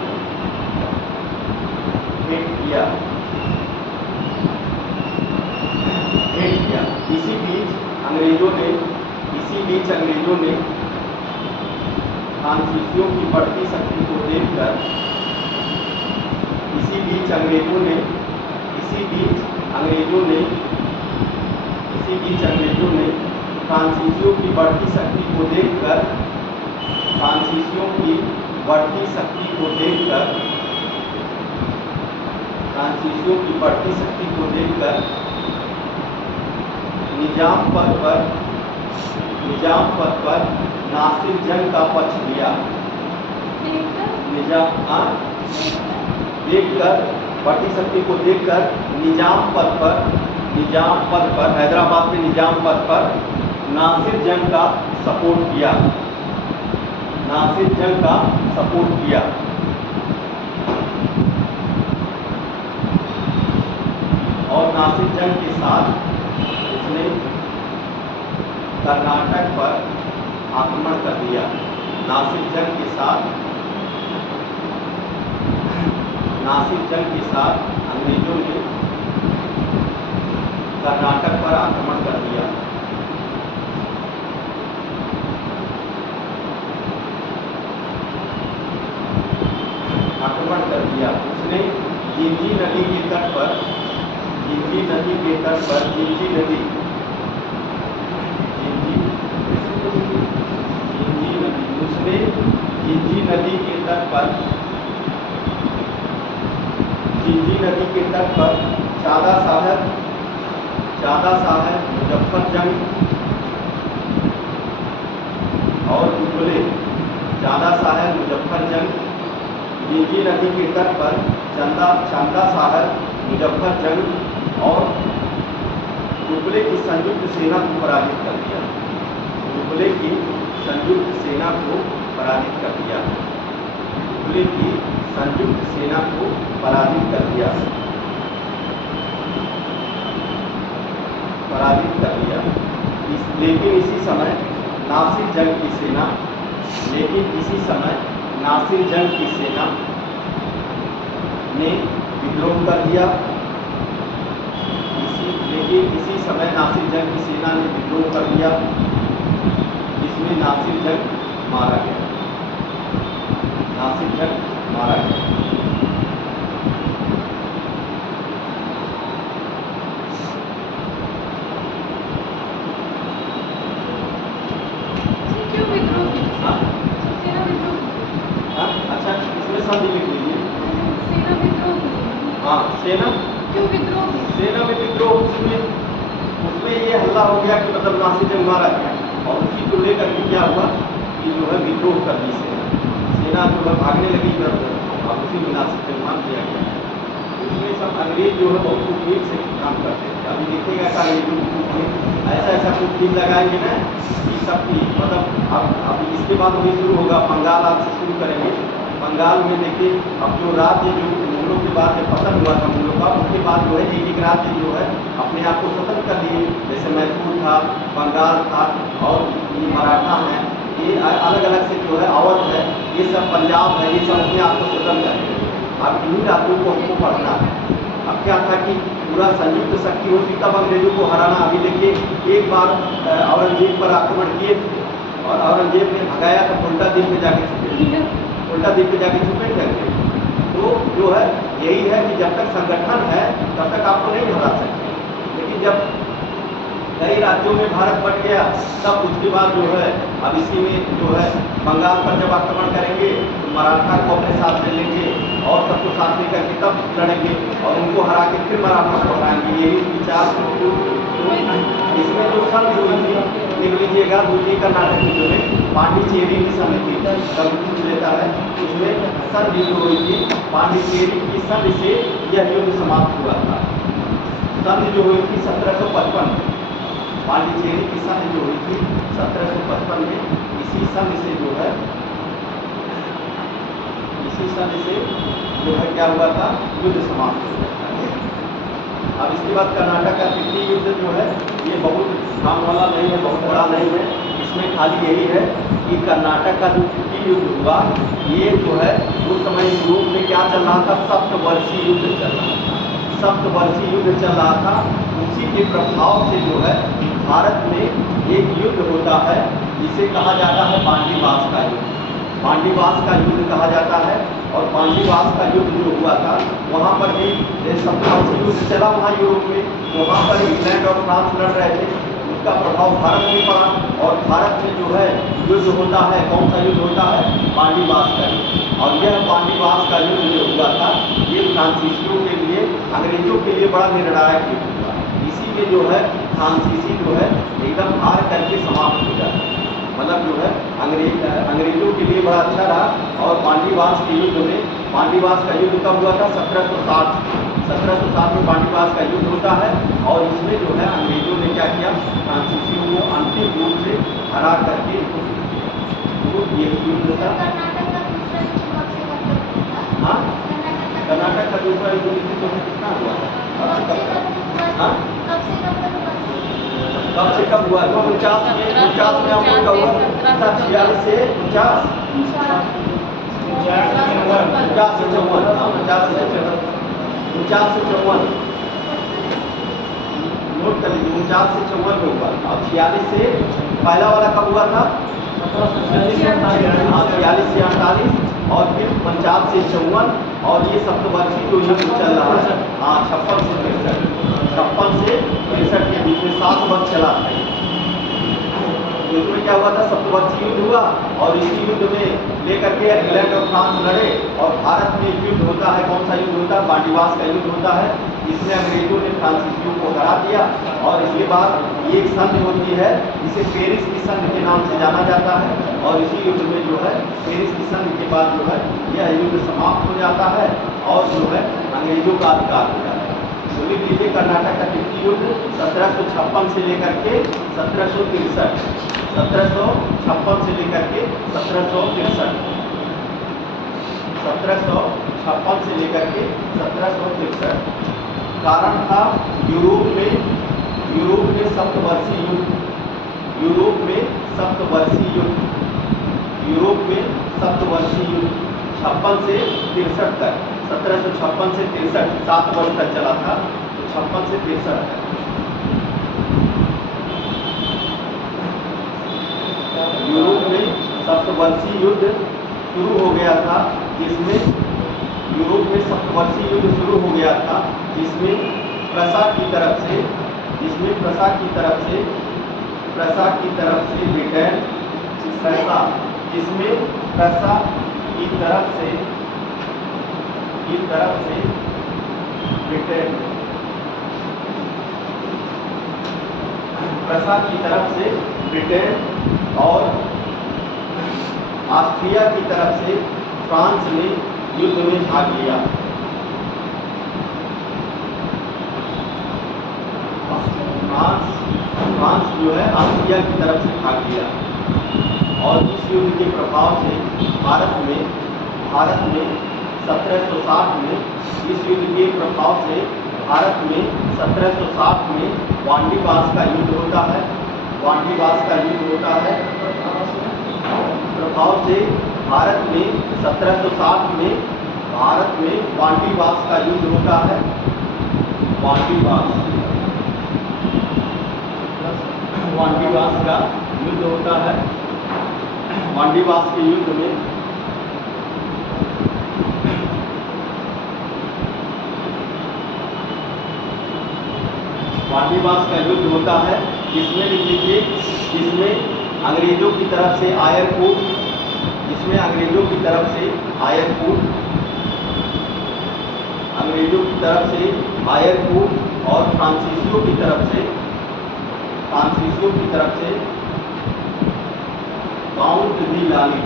भेंट किया। इसी बीच अंग्रेजों ने फ्रांसीसियों की बढ़ती शक्ति को देखकर इसी बीच अंग्रेजों ने फ्रांसीसियों की बढ़ती शक्ति को देखकर निजाम पद पर नासिर जंग का पक्ष लिया। बढ़ती शक्ति को देखकर निजाम पद पर हैदराबाद में निजाम पद पर नासिर जंग का सपोर्ट किया। और नासिर जंग के साथ उसने कर्नाटक पर आक्रमण कर दिया। नासिर जंग के साथ अंग्रेजों ने कर्नाटक पर आक्रमण कर दिया। उसने जिंजी नदी के तट पर ज्यादा साहब मुजफ्फरजंग और दुबले जिंजी नदी के तट पर चंदा साहब मुजफ्फरजंग और दुबले की संयुक्त सेना को पराजित कर दिया। लेकिन इसी समय नासिर जंग की सेना ने विद्रोह कर दिया। जिसमें नासिर जंग मारा गया। क्यों विद्रोह की? हाँ? सेना विद्रोह की? हाँ? अच्छा, इसमें संधि लिख लीजिए। सेना विद्रोह की? हाँ, सेना क्यों विद्रोह की? में विद्रोह उसमें ये हल्ला हो गया कि मतलब नासिर जंग मारा गया, और उसी को लेकर के क्या हुआ कि जो है विद्रोह कर दी सेना जो है भागने लगी इधर उधर, और उसी में नासिर जंग मार दिया गया। उसमें सब अंग्रेज जो है बहुत उपयोग से काम करते थे। अभी देखिएगा कि ऐसा कुछ दिन लगाएंगे ना कि सब मतलब अब इसके बाद वही शुरू होगा। बंगाल आज से शुरू करेंगे। बंगाल में देखिए अब जो राज्य जो मुगलों के बाद पतन हुआ था मुगलों का, उसके बाद जो है एक राज्य जो है अपने आप को स्वतंत्र कर लिए। जैसे मैसूर था, बंगाल था, और ये मराठा है, ये अलग अलग से जो है अवध है, ये सब पंजाब है, ये सब अपने आप को स्वतंत्र कर लिए। अब इन्हीं राज्यों को हमको पढ़ना है। अब क्या था कि पूरा संयुक्त शक्ति होती तब अंग्रेजों को हराना। अभी देखिए एक बार औरंगजेब पर आक्रमण किए थे और औरंगजेब ने भगाया तो उल्टा दिल पे जाके छुपे थे। तो जो है यही है कि जब तक संगठन है तब तक आपको नहीं हरा सकते। लेकिन जब कई राज्यों में भारत बट गया तब उसके बाद जो है अब इसी में जो है बंगाल पर जब आक्रमण करेंगे तो मराठा को अपने साथ ले लेंगे और सबको साथ लेकर के तब लड़ेंगे और उनको हरा के फिर मराठा को हराएंगे। यही विचार इसमें जो संधि हुई थी लिख लीजिएगा। दूसरी कर्नाटक जो है पांडिचेरी की समिति सब कुछ लेता है। उसमें संधि जो हुई थी पांडिचेरी की संधि से यह युद्ध समाप्त हुआ था। संधि जो हुई थी 1755 में, पांडिचेरी की संधि जो हुई थी 1755 में, इसी संधि से क्या हुआ था, युद्ध समाप्त हो गया था। अब इसके बाद कर्नाटक का तृतीय युद्ध जो है ये बहुत काम वाला नहीं है, बहुत बड़ा नहीं है। इसमें खाली यही है कि कर्नाटक का जो तृतीय युद्ध हुआ ये जो है उस समय यूरोप में क्या चल रहा था, सप्तवर्षीय युद्ध चल रहा था। उसी के प्रभाव से जो है भारत में एक युद्ध होता है जिसे कहा जाता है पांडीवास का युद्ध। पांडीवास का युद्ध कहा जाता है और पांडीवास का युद्ध जो हुआ था वहाँ पर भी सप्तवंशी युद्ध चला वहाँ यूरोप में, वहाँ पर इंग्लैंड और फ्रांस लड़ रहे थे, उसका प्रभाव भारत में पड़ा और भारत में जो है युद्ध होता है, कौन सा युद्ध होता है? पांडीवास का युद्ध। और यह पांडीवास का युद्ध जो हुआ था ये फ्रांसीसियों के लिए, अंग्रेजों के लिए बड़ा निर्णायक युद्ध हुआ। इसी में जो है फ्रांसीसी जो है एकदम हार करके समाप्त हो जाता है, मतलब जो है अंग्रेजों के लिए बड़ा अच्छा रहा। और पांडीवास के युद्ध में, पांडीवास का युद्ध कब हुआ था? 1760 में पांडीवास का युद्ध होता है और इसमें जो है अंग्रेजों ने क्या किया? फ्रांसीसियों को अंतिम रूप से हरा करके ये युद्ध था। हाँ, कर्नाटक का दूसरा युद्ध कितना हुआ? कब से कब हुआ? 49 में हम लोग का हुआ था, 46 से 50, 50 से 54, 50 से 54 नोट कर लीजिए, 49 से 54 में हुआ। अब 46 से पहला वाला कब हुआ था? 46 से 48 और फिर 50 से 54 और ये सप्तवर्षीय जो युद्ध चल रहा है, हाँ 56 से 63 के बीच में 7 वर्ष चला था। इसमें क्या हुआ था? सप्तवर्षीय युद्ध हुआ और इसी युद्ध में लेकर के इंग्लैंड और फ्रांस लड़े और भारत में एक युद्ध होता है, कौन सा युद्ध होता है? पांडीवास का युद्ध होता है। इसमें अंग्रेजों ने फ्रांसीसियों को हरा दिया और इसके बाद एक संधि होती है, इसे पेरिस की संधि के नाम से जाना जाता है। और इसी युद्ध में जो है पेरिस की संधि के बाद जो है यह युद्ध समाप्त हो जाता है और जो है अंग्रेजों का अधिकार हो जाता है। तो लिख लीजिए, कर्नाटक का टिप्पणी युद्ध 1756 से लेकर के 1763, 1756 से लेकर के 1763, 1756 से लेकर के 1763। कारण था यूरोप में सप्तवर्षीय युद्ध, यूरोप में सप्तवर्षीय युद्ध, यूरोप में सप्तवर्षीय युद्ध 56 से 63 तक, 1756 से 63 7 वर्ष तक चला था, तो 56 से 63 तक। यूरोप में सप्तवर्षीय युद्ध शुरू हो गया था, जिसमें यूरोप में सप्तवर्षीय युद्ध शुरू हो गया था, जिसमें प्रसा की तरफ से ब्रिटेन, जिसमें प्रसा की तरफ से ब्रिटेन, प्रसा की तरफ से ब्रिटेन और ऑस्ट्रिया की तरफ से फ्रांस ने युद्ध में भाग लिया। फ्रांस जो है ऑस्ट्रिया की तरफ से भाग लिया और इस युद्ध के प्रभाव से भारत में 1760 में, इस युद्ध के प्रभाव से भारत में 1760 में पांडीवास का युद्ध होता है, पांडीवास का युद्ध होता है। प्रभाव से भारत में 1760 में भारत में पांडीवास का युद्ध होता है, पांडीवास का युद्ध होता है। पांडीवास के युद्ध में पांडीवास का युद्ध होता है, जिसमें लिख लीजिए, जिसमें अंग्रेजों की तरफ से आयरकूट, जिसमें अंग्रेजों की तरफ से आयरकूट और फ्रांसीसियों की तरफ से काउंट दी लाली,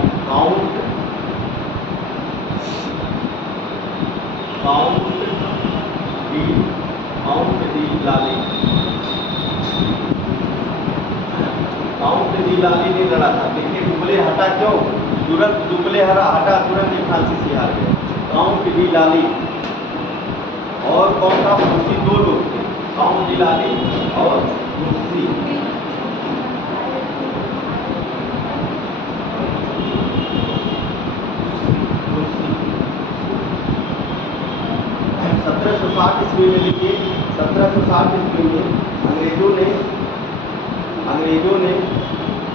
ने लड़ा था। देखिए दुबले हटा क्यों? तुरंत दुबले हटा तुरंत ही फ्रांसीसी हार गए। काउंट डी लाली और कौन था? मुंशी, 2 लोग थे, काउंट डी लाली और मुंशी। 1760 ईस्वी में लिखिए, 1760 ईस्वी में अंग्रेजों ने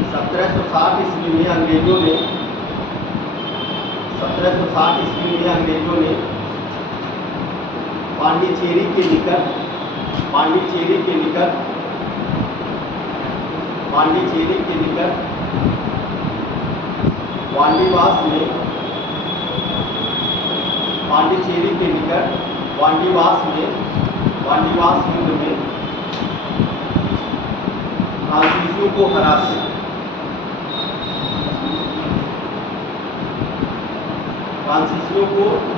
1760 ईस्वी में अंग्रेजों ने 1760 ईस्वी में अंग्रेजों ने पांडिचेरी के निकट वांडीवास युद्ध में फ्रांसीसियों को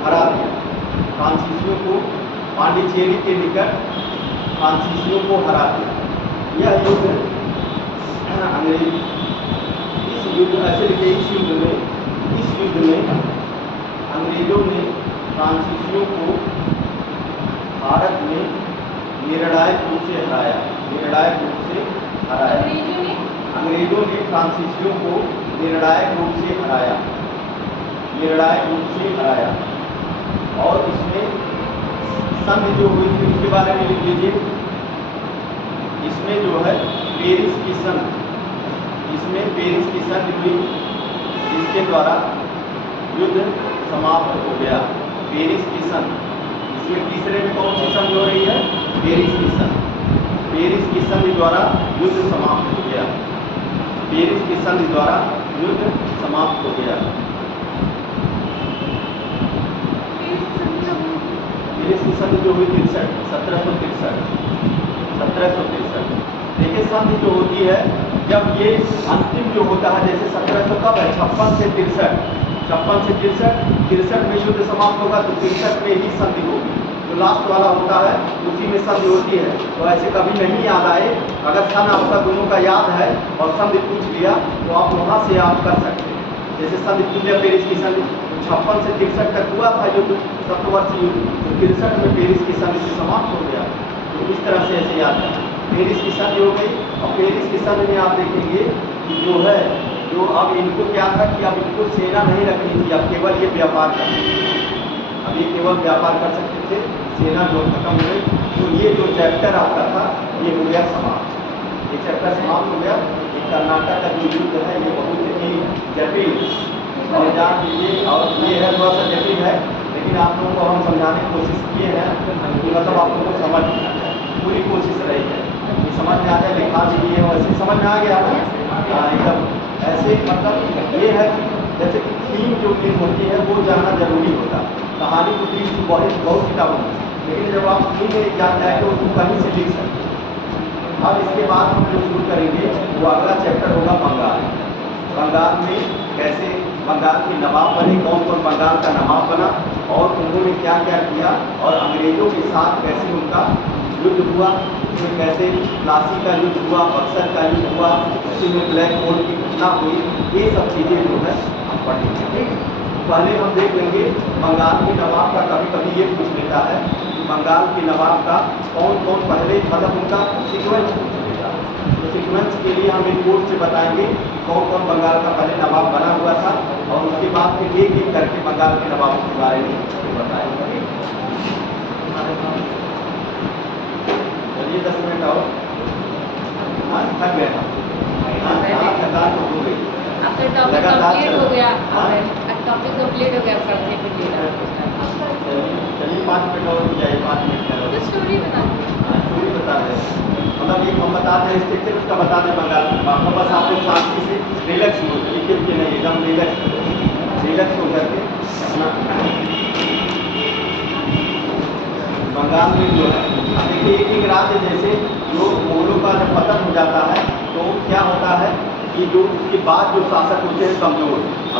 हरा दिया। पांडिचेरी के निकट फ्रांसीसियों को हरा दिया। यह युद्ध अंग्रेज इस युद्ध में अंग्रेजों ने फ्रांसीसियों को भारत में निर्णायक रूप से हराया। अंग्रेजों ने फ्रांसीसियों को निर्णायक रूप से हराया और इसमें संधि जो हुई थी उसके बारे में लिख लीजिए। इसमें जो है पेरिस की संधि हुई, जिसके द्वारा युद्ध समाप्त हो गया। पेरिस की संधि, इसमें तीसरे में कौन सी संधि हो रही है? पेरिस की संधि द्वारा युद्ध समाप्त हो गया। पेरिस की संधि द्वारा युद्ध समाप्त हो गया। पेरिस की संधि जो हुई 1763। देखिए संधि जो होती है, जब ये अंतिम जो होता है, जैसे 1700 कब है? 56 से 63 में युद्ध समाप्त होगा, तो 63 में ही संधि होगी। जो लास्ट वाला होता है उसी में संधि होती है। तो ऐसे कभी नहीं याद आए, अगर सन आपका दोनों का याद है और संधि पूछ लिया तो आप वहाँ से याद कर सकते हैं। जैसे संधि पूछ लिया पेरिस की संधि 56 से 63 तक हुआ था युद्ध, सप्तवर्षीय युद्ध, तो 63 में पेरिस की संधि से समाप्त हो गया। तो इस तरह से ऐसे याद है। पेरिस की संधि हो गई और पेरिस की संधि में आप देखेंगे कि जो अब इनको क्या था कि अब इनको सेना नहीं रखनी थी, अब केवल ये व्यापार कर सकते थे। अब ये केवल व्यापार कर सकते थे, सेना जो खत्म हो गई। तो ये जो चैप्टर आपका था ये हो गया समाप्त। ये चैप्टर समाप्त हो गया। ये कर्नाटक का जो युद्ध है ये बहुत ही जटिल और जान लीजिए, और ये है थोड़ा सा जटिल है, लेकिन आप लोगों को हम समझाने की कोशिश किए हैं कि मतलब आप लोगों को समझ में आ जाए, पूरी कोशिश रही है कि समझ में आ जाए। लिखा भी दिए हो ऐसे समझ में आ गया ना एकदम ऐसे। मतलब ये है कि जैसे कि थीम जो थीम होती है वो जानना जरूरी होता। कहानी को थीम की बहुत किताबों में, लेकिन जब आप थीम में जान जाए तो उसको कहीं से लिख सकते हैं। अब इसके बाद हम जो शुरू करेंगे वो अगला चैप्टर होगा बंगाल में कैसे बंगाल के नवाब बने, कौन बंगाल का नवाब बना और उन्होंने क्या क्या किया और अंग्रेजों के साथ कैसे उनका युद्ध हुआ, उसमें कैसे प्लासी का युद्ध हुआ, बक्सर का युद्ध हुआ, उसी में ब्लैक होल की घटना हुई। ये सब चीज़ें जो है हम पढ़ेंगे। ठीक, पहले हम देख लेंगे बंगाल के नवाब का। कभी कभी ये पूछ लेता है कि बंगाल के नवाब का कौन पहले, मतलब उनका सीक्वेंस पूछ लेता है। तो सीक्वेंस के लिए हम एक कोड से बताएंगे कौन बंगाल का पहले नवाब बना हुआ था और उसके बाद फिर एक एक करके बंगाल के नवाबों के बारे में बताएंगे। चलिए 10 मिनट और थक गए हम। थकान तो हो गई। टॉपिक कंप्लीट हो गया पढ़ने के लिए। चलिए 5 मिनट और हो जाए, 5 मिनट तो स्टोरी बता दो। स्टोरी बता दें, मतलब एक हम बता दें स्ट्रक्चर उसका बता दें बंगाल का। बस आप लोग शांति से रिलैक्स हो, लिखे नहीं, एकदम रिलैक्स हो करके अपना बंगाल में जो है देखिए एक राज्य जैसे जो मुगलों का जब पतन हो जाता है तो क्या होता है कि जो उसके बाद जो शासक होते हैं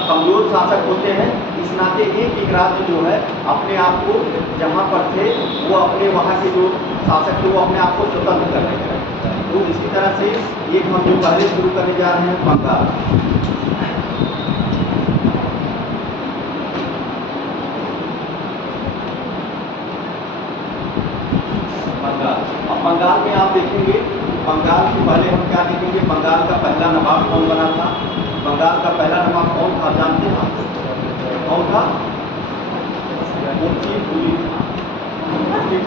कमज़ोर शासक होते हैं। इस नाते एक राज्य जो है अपने आप को जहाँ पर थे वो अपने वहाँ के जो शासक थे वो अपने आप को स्वतंत्र करने लगे। तो इसी तरह से एक हम जो पहले शुरू करने जा रहे हैं बंगाल। अब बंगाल में आप देखेंगे, बंगाल से पहले हम क्या देखेंगे, बंगाल का पहला नवाब कौन बना था। बंगाल का पहला नवाब कौन था जानते हैं आप? कौन था? मुंशी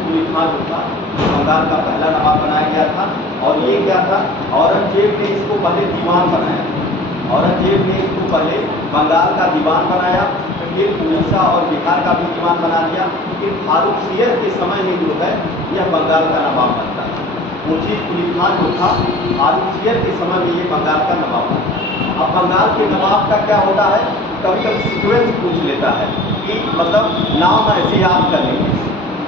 कुली खां जो था बंगाल का पहला नवाब बनाया गया था। और ये क्या था, औरंगजेब ने इसको पहले दीवान बनाया। औरंगजेब ने इसको पहले बंगाल का दीवान बनाया। फिर उड़ीसा और बिहार का भी दीवान बना दिया। फिर फारुखसियर के समय में जो है यह बंगाल का नवाब बनता है। मुंशी कुली खान जो था फारुखसियर के समय में ये बंगाल का नवाब बनता है। अब बंगाल के नवाब का क्या होता है, कभी कभी सीक्वेंस पूछ लेता है कि मतलब नाम ऐसे याद कर लेंगे।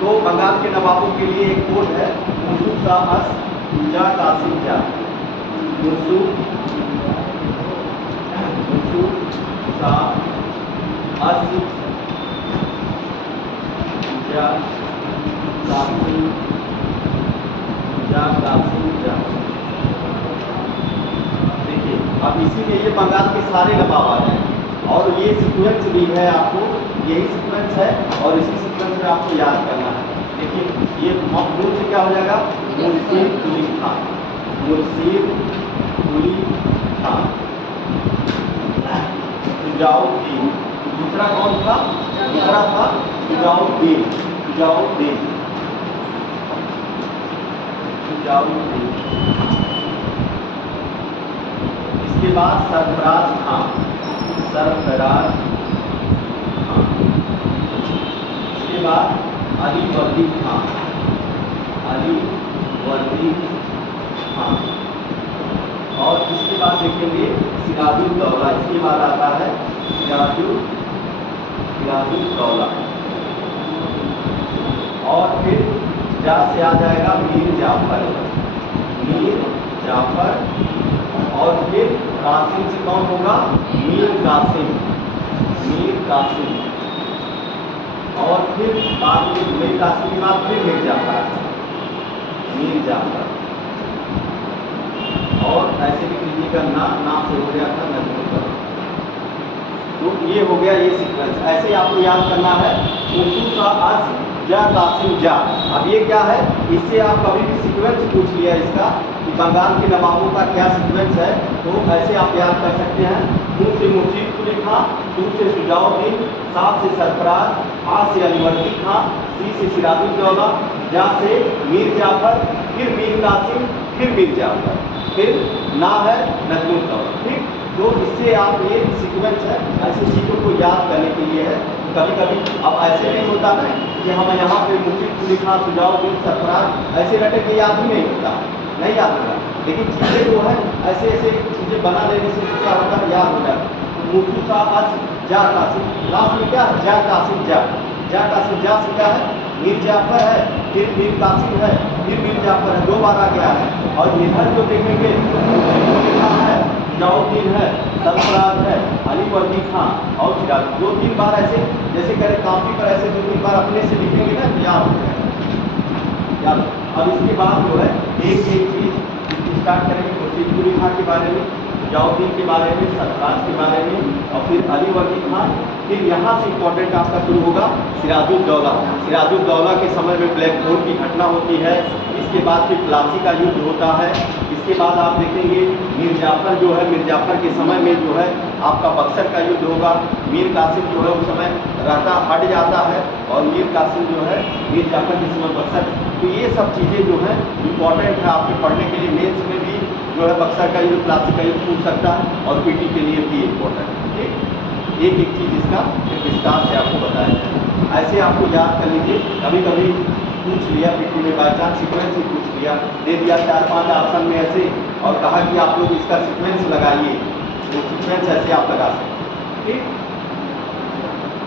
तो बंगाल के नवाबों के लिए एक कोड है मुसू सा अस जा कासिम जा, मुसू सा अस जा कासिम जा। देखिए अब इसीलिए ये बंगाल के सारे नवाब आ जाएंगे और ये सीक्वेंस भी है, आपको यही सीक्वेंस है और इसी सीक्वेंस में आपको याद करना है। देखिए ये मखदूम से क्या हो जाएगा, मुंशी कुली खान, मुंशी कुली खान, सुजाउद्दीन। दूसरा कौन था, दूसरा था सुजाउद्दीन, सुजाउद्दीन, सुजाउद्दीन। इसके बाद सरफराज खान, सरफराज खान। इसके बाद अली वर्दी खान, अली वर्दी खान। और इसके बाद देखेंगे सिराजुद्दौला। इसके बाद आता है सिराजुद्दौला। और फिर जा से आ जाएगा मीर जाफर, मीर जाफर। और फिर कासिम से कौन होगा, मीर कासिम, मीर कासिम। और फिर बाद में मीर कासिम के बाद फिर मीर जाफर, मीर जाफर। और ऐसे भी कीजिएगा ना से हो गया था नजमुल। तो ये हो गया ये सीक्वेंस। ऐसे आपको याद करना है मुसू सा अस जा कासिम जा। अब ये क्या है, इससे आप कभी भी सीक्वेंस पूछ लिया इसका कि बंगाल के नवाबों का क्या सीक्वेंस है, तो ऐसे आप याद कर सकते हैं। मुँह से मुंशी कुली खां, सू से सुजाउद्दीन, सा से सरफराज, आ से अलीवर्दी खां, सी से सिराजुद्दौला, जा से मीर जाफर, फिर मीर कासिम, फिर मीर जाफर, फिर ना है नजमुद्दौला। ठीक, तो इससे आप ये सीक्वेंस है, ऐसी चीज़ों को याद करने के लिए है। कभी कभी अब ऐसे नहीं होता ना कि हम यहाँ पे मुंशी कुली खां, सुजाउद्दीन, सरफराज ऐसे रटे के याद ही नहीं होता, नहीं याद होगा। लेकिन चीज़ें जो है ऐसे ऐसे चीज़ें बना लेने से क्या होता है, याद हो जाता है। मुसू सा अस जा कासिम, लास्ट में क्या है, जा कासिम जा, जा कासिम जा से क्या है, मीर जाफर है, फिर मीर कासिम है, फिर मीर जाफर है, 2 बार आ गया है। और इधर जो देखेंगे है, सुजाउद्दीन है, सरफराज है, अली वर्दी खान और सिराज। 2-3 बार ऐसे जैसे करें कापी पर ऐसे 2-3 बार अपने से लिखेंगे ना, याद हो जाएगा, याद। अब इसके बाद जो है एक एक चीज़ स्टार्ट करेंगे मुंशी कुली खां के बारे में, सुजाउद्दीन के बारे में, सरफराज के बारे में, और फिर अली वर्दी खान। फिर यहाँ से इम्पोर्टेंट आपका शुरू होगा सिराजुद्दौला। सिराजुद्दौला के समय में ब्लैक होल की घटना होती है। इसके बाद फिर प्लासी का युद्ध होता है। इसके बाद आप देखेंगे मीर जाफर जो है, मीर जाफर के समय में जो है आपका बक्सर का युद्ध होगा। मीर कासिम जो है उस समय हट जाता है और मीर कासिम जो है मीर जाफर के समय बक्सर। तो ये सब चीज़ें जो है इम्पॉर्टेंट है आपके पढ़ने के लिए। मेंस में भी जो है बक्सर का युद्ध, प्लासी का युद्ध पूछ सकता है और पीटी के लिए भी इम्पोर्टेंट है। ठीक, एक एक चीज़ इसका एक विस्तार से आपको बताया जाए। ऐसे आपको याद कर लीजिए। कभी कभी पूछ लिया पीटी में, बाई चांस सीक्वेंस ही पूछ लिया, दे दिया 4-5 ऑप्शन में ऐसे और कहा कि आप लोग इसका सीक्वेंस लगाइए, वो सीक्वेंस ऐसे आप लगा सकते हैं। ठीक,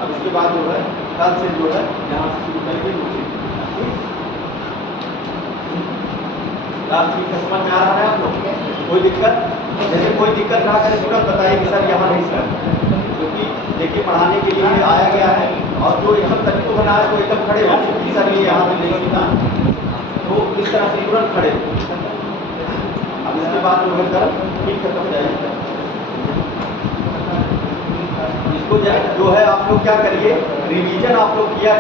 अब इसके बाद जो है कल से जो है यहाँ से शुरू करेंगे मुझे। लाल चीज का समझ में आ रहा है आप लोग, कोई दिक्कत? जैसे कोई दिक्कत ना करे तुरंत बताइए कि सर यहाँ नहीं सर, क्योंकि देखिए पढ़ाने के लिए आया गया है और जो एकदम तरीको बना है तो एकदम खड़े हो कि सर ये यहाँ से नहीं सीखा, तो इस तरह से तुरंत खड़े। अब इसके बाद जो है सर ठीक खत्म हो जाएगी। इसको जो है आप लोग क्या करिए, रिवीजन आप लोग किया।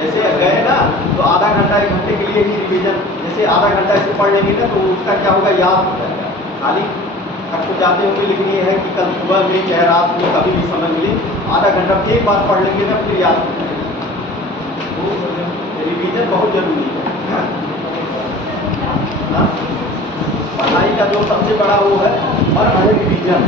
जैसे गए ना तो आधा घंटा 1 घंटे के लिए ही रिवीजन, जैसे आधा घंटा इसको पढ़ लेंगे ना तो उसका क्या होगा, याद हो जाएगा। खाली आपको जाते हुए लेकिन ये है कि कल सुबह में चाहे रात में कभी भी समय मिले आधा घंटा एक बार पढ़ लेंगे ना फिर याद हो जाएगा। तो रिवीजन बहुत जरूरी है ना। पढ़ाई का जो सबसे बड़ा वो है और रिवीजन।